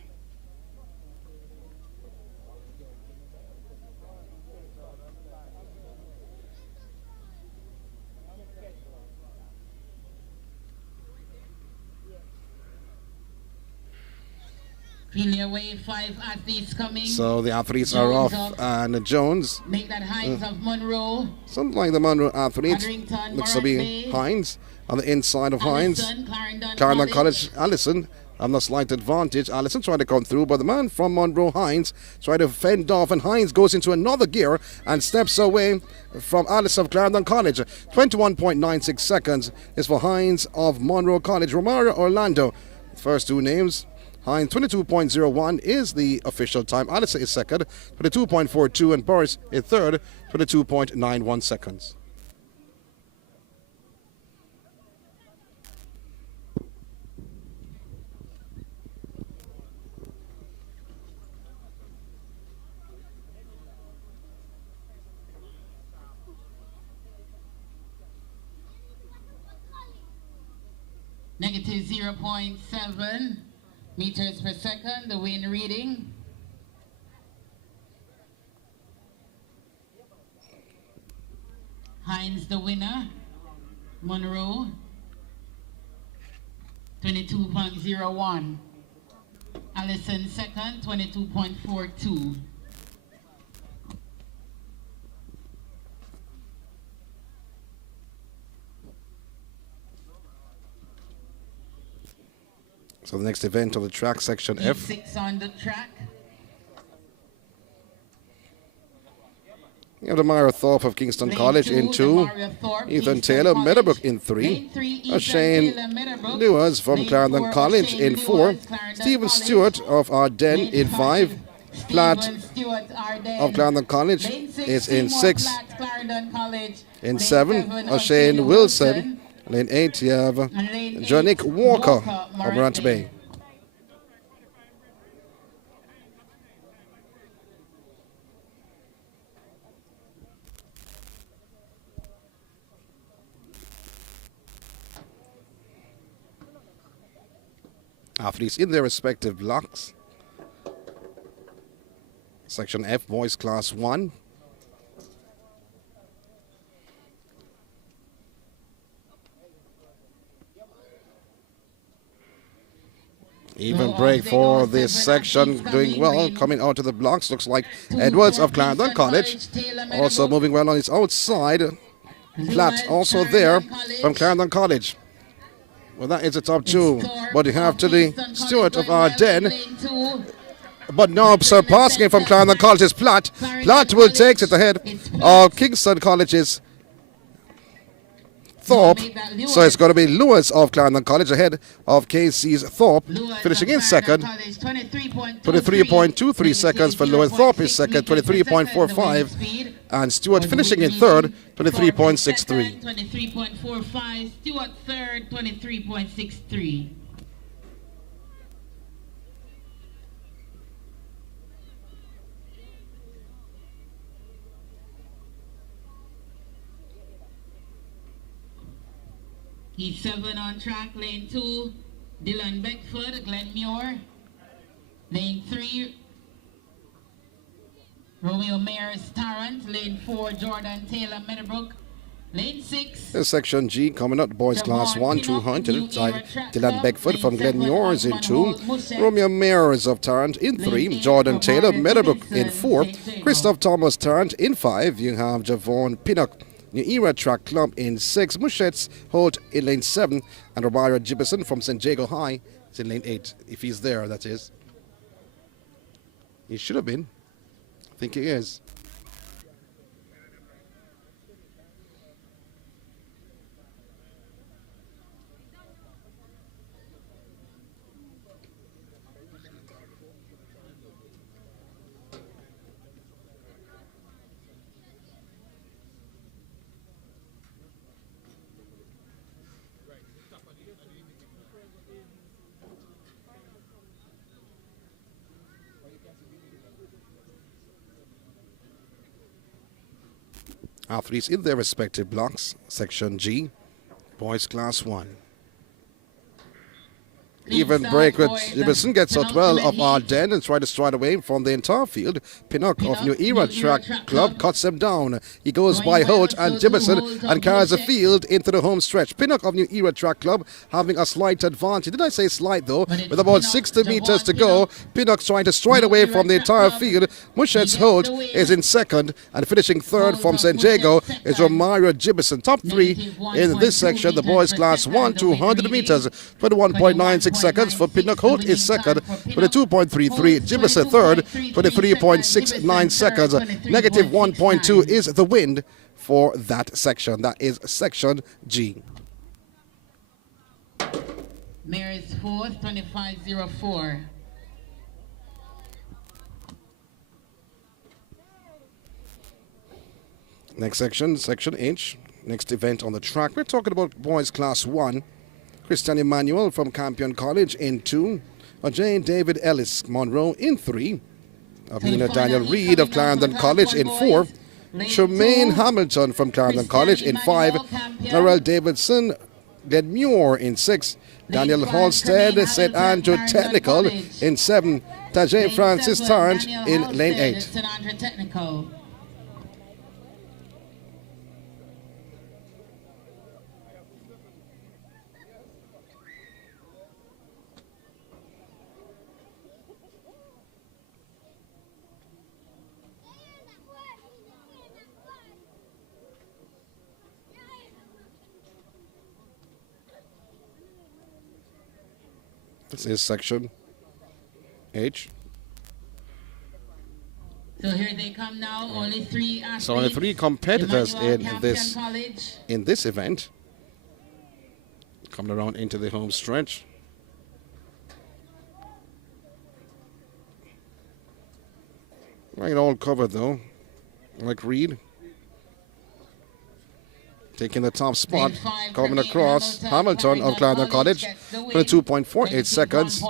Feel your way, 5 athletes coming. So the athletes are off, and Jones. Make that Hines of Monroe. Something like the Monroe athlete. Looks to be Bay. Hines on the inside of Allison, Hines. Clarendon College, Allison. On the slight advantage. Allison trying to come through, but the man from Monroe, Hines, trying to fend off, and Hines goes into another gear and steps away from Allison of Clarendon College. 21.96 seconds is for Hines of Monroe College. Romario Orlando, first 2 names. Hines 22.01 is the official time. Allison is second, 22.42, and Boris is third, 22.91 seconds. Negative 0.7 meters per second, the wind reading. Hines the winner, Monroe, 22.01. Allison second, 22.42. So the next event of the track, section F. 6 on the track. You have Demira Thorpe of Kingston College in 2. Ethan Taylor, Meadowbrook in 3. Shane Lewis from Clarendon College in 4. Stephen Stewart of Ardennes in 5. Platt of Clarendon College is in 6. Clarendon College. In Lane 7, 7, O'Shane Wilson. Lane 8, you have Janick Walker of Morant Bay. Athletes in their respective blocks. Section F, boys class 1. Even break for this section, doing well, coming out of the blocks. Looks like Edwards of Clarendon College. Also moving well on his outside. Platt also there from Clarendon College. Well, that is the top 2. But you have to the Stewart of Ardennes. But now surpassing him from Clarendon College is Platt. Platt will take it ahead of Kingston College's Thorpe. So it's going to be Lewis of Clarendon College ahead of KC's Thorpe, finishing in second. 23.23 seconds for Lewis. Thorpe is second, 23.45. And Stewart finishing in third, 23.63. 23.45. Stewart third, 23.63. E7 on track, lane 2, Dylan Beckford, Glenmuir. Lane 3, Romeo Mayers Tarrant. Lane 4, Jordan Taylor Meadowbrook. Lane 6. Section G coming up, boys class 1, 200. Dylan Beckford from Glenmuir is in 2. Romeo Mayers of Tarrant in 3. Jordan Taylor Meadowbrook in 4. Christoph Thomas Tarrant in 5. You have Javon Pinnock, New Era Track Club in 6. Mushetts Holt in lane 7. And Romario Gibson from St. Jago High is in lane 8. If he's there, that is. He should have been. I think he is. Athletes in their respective blocks. Section G, boys class 1. Even break with Gibson gets out well of Ardennes and try to stride away from the entire field. Pinnock of New Era Track Club cuts him down. He goes by Holt and Gibson and carries the field into the home stretch. Pinnock of New Era Track Club having a slight advantage. Did I say slight though? With about 60 meters to go, Pinnock's trying to stride away from the entire field. Mushetts Holt is in second, and finishing third from St. Jago is Romario Gibson. Top 3 in this section, the boys class 1, 200 meters, 21.96 seconds for Pinnock. Holt is second, 22.33. Gibson third, 23.69 seconds. Negative 1.2 is the wind for that section. That is section G. Mary's fourth, 25.04. Next section, section H. Next event on the track. We're talking about boys class 1. Christian Emmanuel from Campion College in 2. Ajay David Ellis Monroe in 3. Abina Daniel Reed of Clarendon College in 4. Tremaine Hamilton from Clarendon College in 5. Laurel Davidson Glenmuir in 6. Daniel Halstead St. Andrew Technical in 7. Tajay Francis Tarrant in lane 8. This is section H. So here they come now. Only 3 athletes. So only 3 competitors in this event. Coming around into the home stretch. Right, all covered though. Like Reed. taking the top spot, coming across Hamilton of Clarendon College, 22.48 seconds.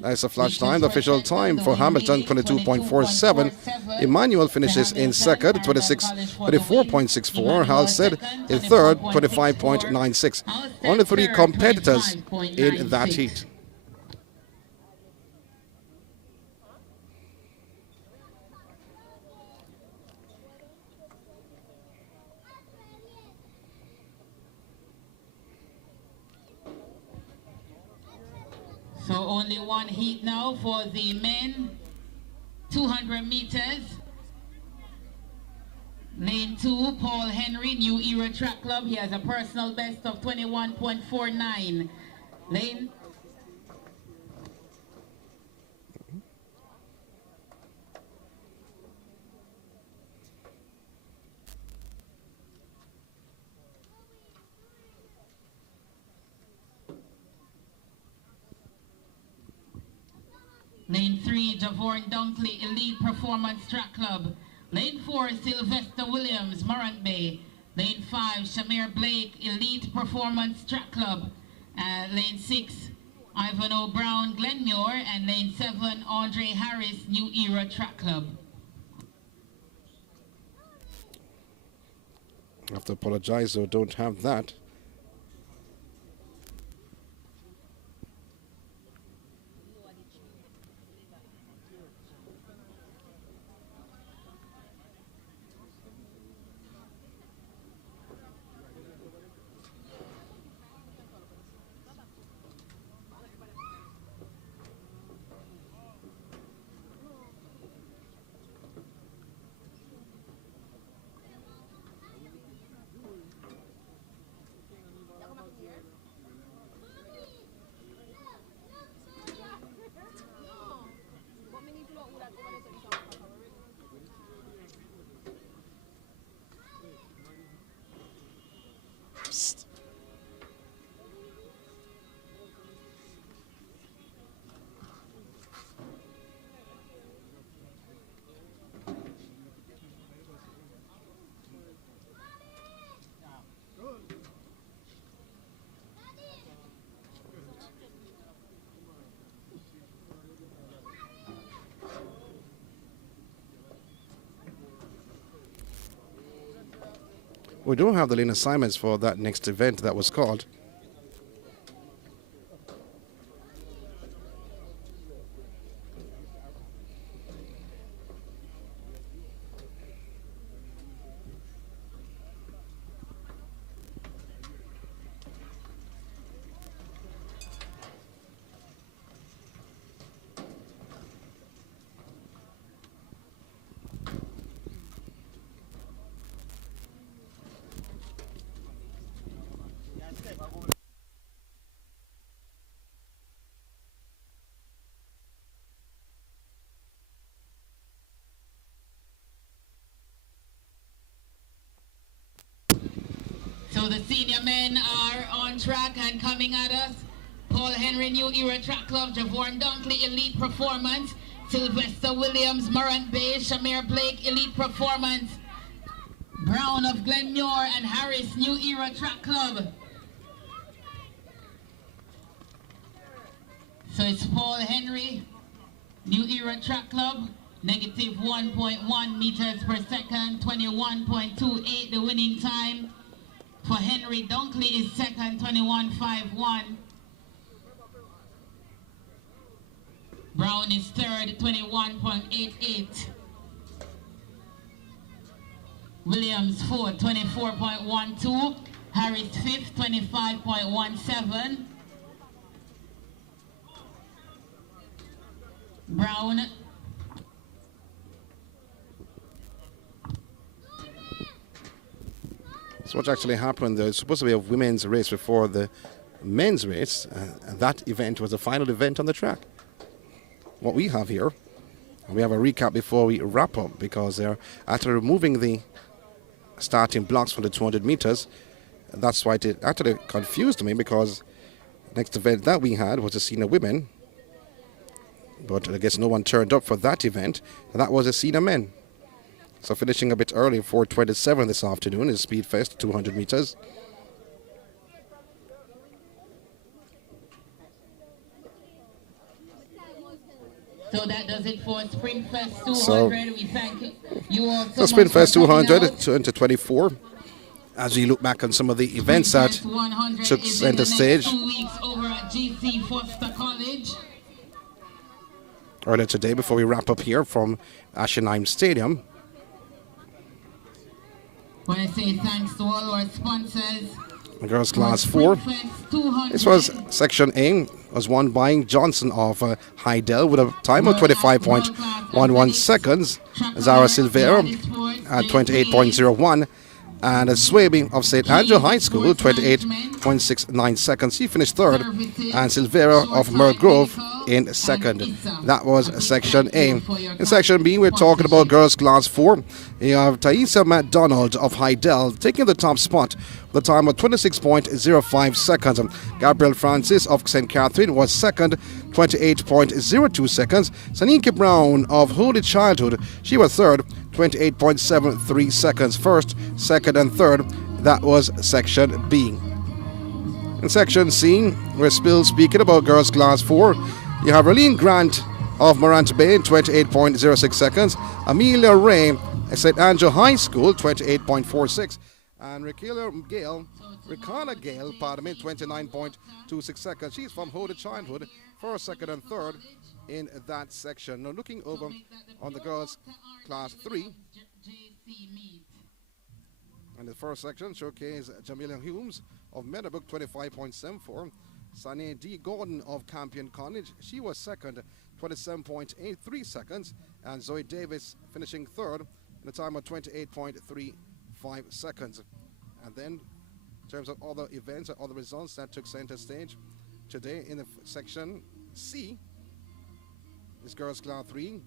That's a flash time. The official time for Hamilton, 22.47. Emmanuel finishes in second, 24.64. Halstead in third, 25.96. Only 3 competitors in that heat. So only one heat now for the men, 200 meters. Lane 2, Paul Henry, New Era Track Club. He has a personal best of 21.49. Lane. Lane 3, Javorn Dunkley, Elite Performance Track Club. Lane 4, Sylvester Williams, Morant Bay. Lane 5, Shamir Blake, Elite Performance Track Club. Lane 6, Ivan O'Brown, Glenmure. And Lane 7, Andre Harris, New Era Track Club. I have to apologize, though, don't have that. We don't have the lane assignments for that next event that was called. So the senior men are on track and coming at us. Paul Henry, New Era Track Club, Javorn Dunkley, Elite Performance, Sylvester Williams, Morant Bay, Shamir Blake, Elite Performance, Brown of Glenmure, and Harris, New Era Track Club. So it's Paul Henry, New Era Track Club, negative 1.1 meters per second, 21.28 the winning time. For Henry, Dunkley is second, 21.51. Brown is third, 21.88. Williams fourth, 24.12. Harris fifth, 25.17. Brown. So what actually happened, there's supposed to be a women's race before the men's race, and that event was the final event on the track. What we have here, we have a recap before we wrap up, because they're after removing the starting blocks from the 200 meters, and that's why it actually confused me, because the next event that we had was the senior women, but I guess no one turned up for that event, and that was the senior men. So finishing a bit early, 4:27 this afternoon is SpeedFest 200 meters. So that does it for SprintFest 200. So, we thank you all so so much SprintFest for coming 200 out. 2024. As we look back on some of the events that SprintFest 100 took is center in the stage. next 2 weeks over at GC Foster College. Earlier today, before we wrap up here from Ashenheim Stadium. I want to say thanks to all our sponsors. The girls class 4. This was section A. Was won by Johnson of Heidel with a time of 25.11 seconds. Zara Silvera at 28.01. And a Swaby of St. Andrew High School, 28.69 seconds. He finished third. And Silvera of Mer Grove in second. That was section A. In section B, we're talking about girls class 4. You have Thaisa McDonald of Heidel taking the top spot with a time of 26.05 seconds. Gabrielle Francis of St. Catherine was second, 28.02 seconds. Saniki Brown of Holy Childhood, she was third, 28.73 seconds. First, second, and third. That was section B. In section C, we're still speaking about girls class 4. You have Raleen Grant of Morant Bay, 28.06 seconds. Amelia Ray at St. Andrew High School, 28.46. And Rikana Gale, 29.26 seconds. She's from Holy Childhood, first, second, and third in that section. Now looking over on the girls class 3. And the first section showcase Jamila Humes of Meadowbrook, 25.74. Sunny D. Gordon of Campion College, she was second, 27.83 seconds. And Zoe Davis finishing third in a time of 28.35 seconds. And then in terms of other events and other results that took center stage today in the section C, this girls class 3.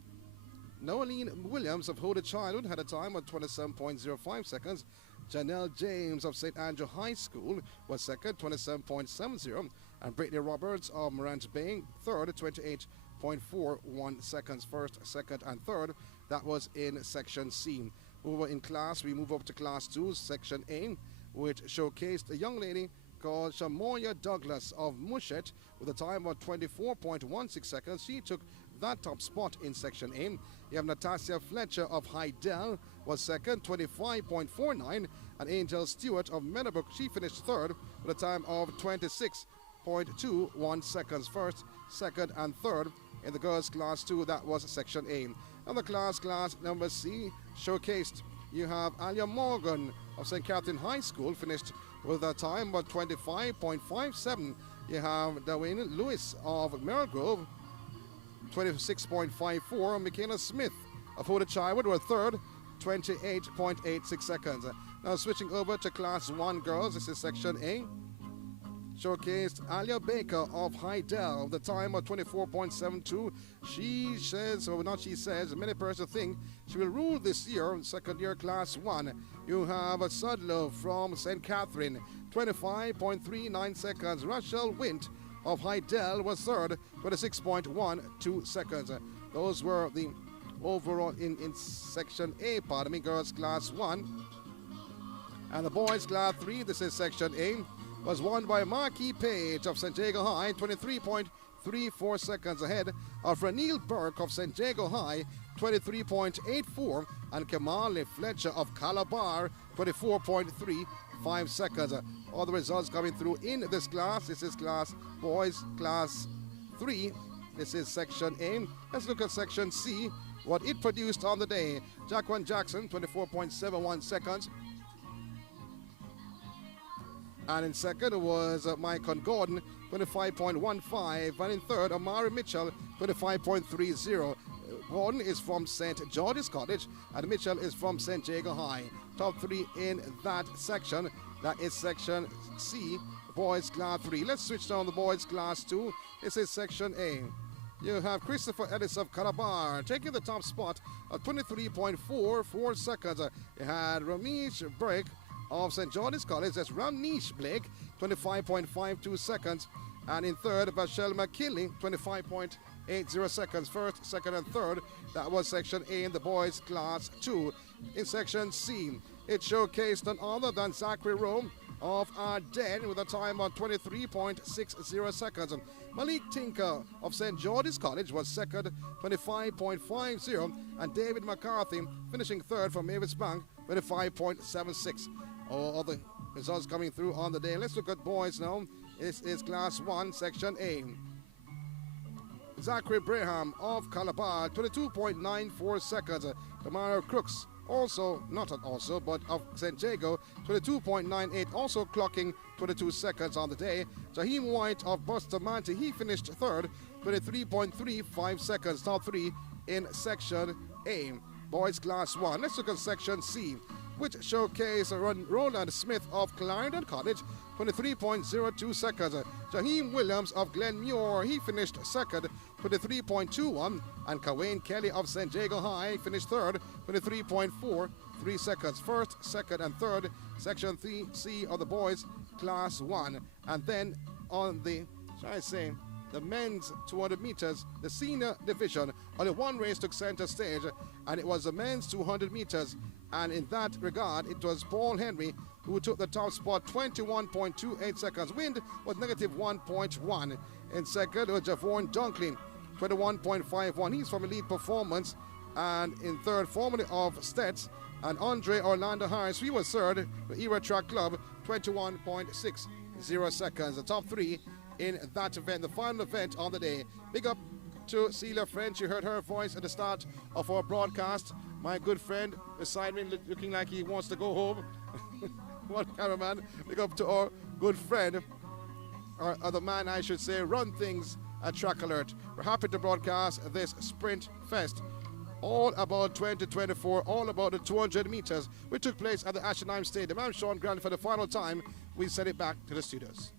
Noeline Williams of Holy Childhood had a time of 27.05 seconds. Janelle James of St. Andrew High School was second, 27.70. And Brittany Roberts of Morant Bay, third, 28.41 seconds. First, second, and third. That was in section C. Over in class, we move up to class 2, section A, which showcased a young lady called Shamoya Douglas of Mushet with a time of 24.16 seconds. She took that top spot in section A. You have Natasha Fletcher of Heidel was second, 25.49, and Angel Stewart of Meadowbrook, she finished third with a time of 26.21 seconds. First, second, and third in the girls class 2. That was section A. And the class number C showcased. You have Alia Morgan of St. Catherine High School finished with a time of 25.57. You have Dwayne Lewis of Merrill Grove, 26.54. Michaela Smith of Holy Childhood were third, 28.86 seconds. Now switching over to class 1 girls, this is section A. Showcased Alia Baker of Heidel, the time of 24.72. She says, or not she says, many persons think she will rule this year, second year class 1. You have a Sudlow from St. Catherine, 25.39 seconds. Rachel Wint of Heidel was third, 26.12 seconds. Those were the overall in section A, girls class 1. And the boys class 3, this is section A, was won by Marquis Page of St. Jago High, 23.34 seconds ahead of Ranil Burke of St. Jago High, 23.84, and Kamali Fletcher of Calabar, 24.35 seconds. All the results coming through in this class. This is class boys class 3. This is section A. Let's look at section C, what it produced on the day. Jacqueline Jackson, 24.71 seconds. And in second was Maicon Gordon, 25.15. And in third, Amari Mitchell, 25.30. Gordon is from St. George's College, and Mitchell is from St. Jago High. Top 3 in that section. That is section C, boys class 3. Let's switch down the boys class 2. This is section A. You have Christopher Ellis of Calabar taking the top spot at 23.44 seconds. You had Ramesh Blake of St. George's College, that's Ramneesh Blake, 25.52 seconds. And in third, Vachelle McKinley, 25.80 seconds. First, second, and third. That was section A in the boys class 2. In section C, it showcased none other than Zachary Rome of Ardennes with a time of 23.60 seconds. Malik Tinker of St. George's College was second, 25.50, and David McCarthy finishing third from Mavis Bank, 25.76. All other results coming through on the day. Let's look at boys now. This is Class 1, Section A. Zachary Braham of Calabar, 22.94 seconds. Tamara Crooks, but of St. Jago, 22.98, also clocking 22 seconds on the day. Jaheim White of Bustamante, he finished third, 23.35 seconds, top 3 in Section A. Boys Class 1. Let's look at Section C, which showcased Roland Smith of Clarendon College, 23.02 seconds. Jaheim Williams of Glenmuir, he finished second, 23.21, and Kawane Kelly of St. Jago High finished third, 23.43 seconds. First, second, and third, Section C of the boys Class 1. And then on the, the men's 200 meters, the senior division, only one race took center stage, and it was the men's 200 meters. And in that regard, it was Paul Henry who took the top spot, 21.28 seconds. Wind was negative 1.1. In second was Javon Dunkley, 21.51. He's from Elite Performance. And in third, formerly of Stets, and Andre Orlando Harris, he was third, the Era Track Club, 21.60 seconds. The top 3 in that event, the final event on the day. Big up to Celia French. You heard her voice at the start of our broadcast. My good friend beside me, looking like he wants to go home. One cameraman. Big up to our good friend, or other man, I should say, run things at Track Alert. We're happy to broadcast this Sprint Fest. All about 2024, all about the 200 meters, which took place at the Ashenheim Stadium. I'm Sean Grant for the final time. We send it back to the studios.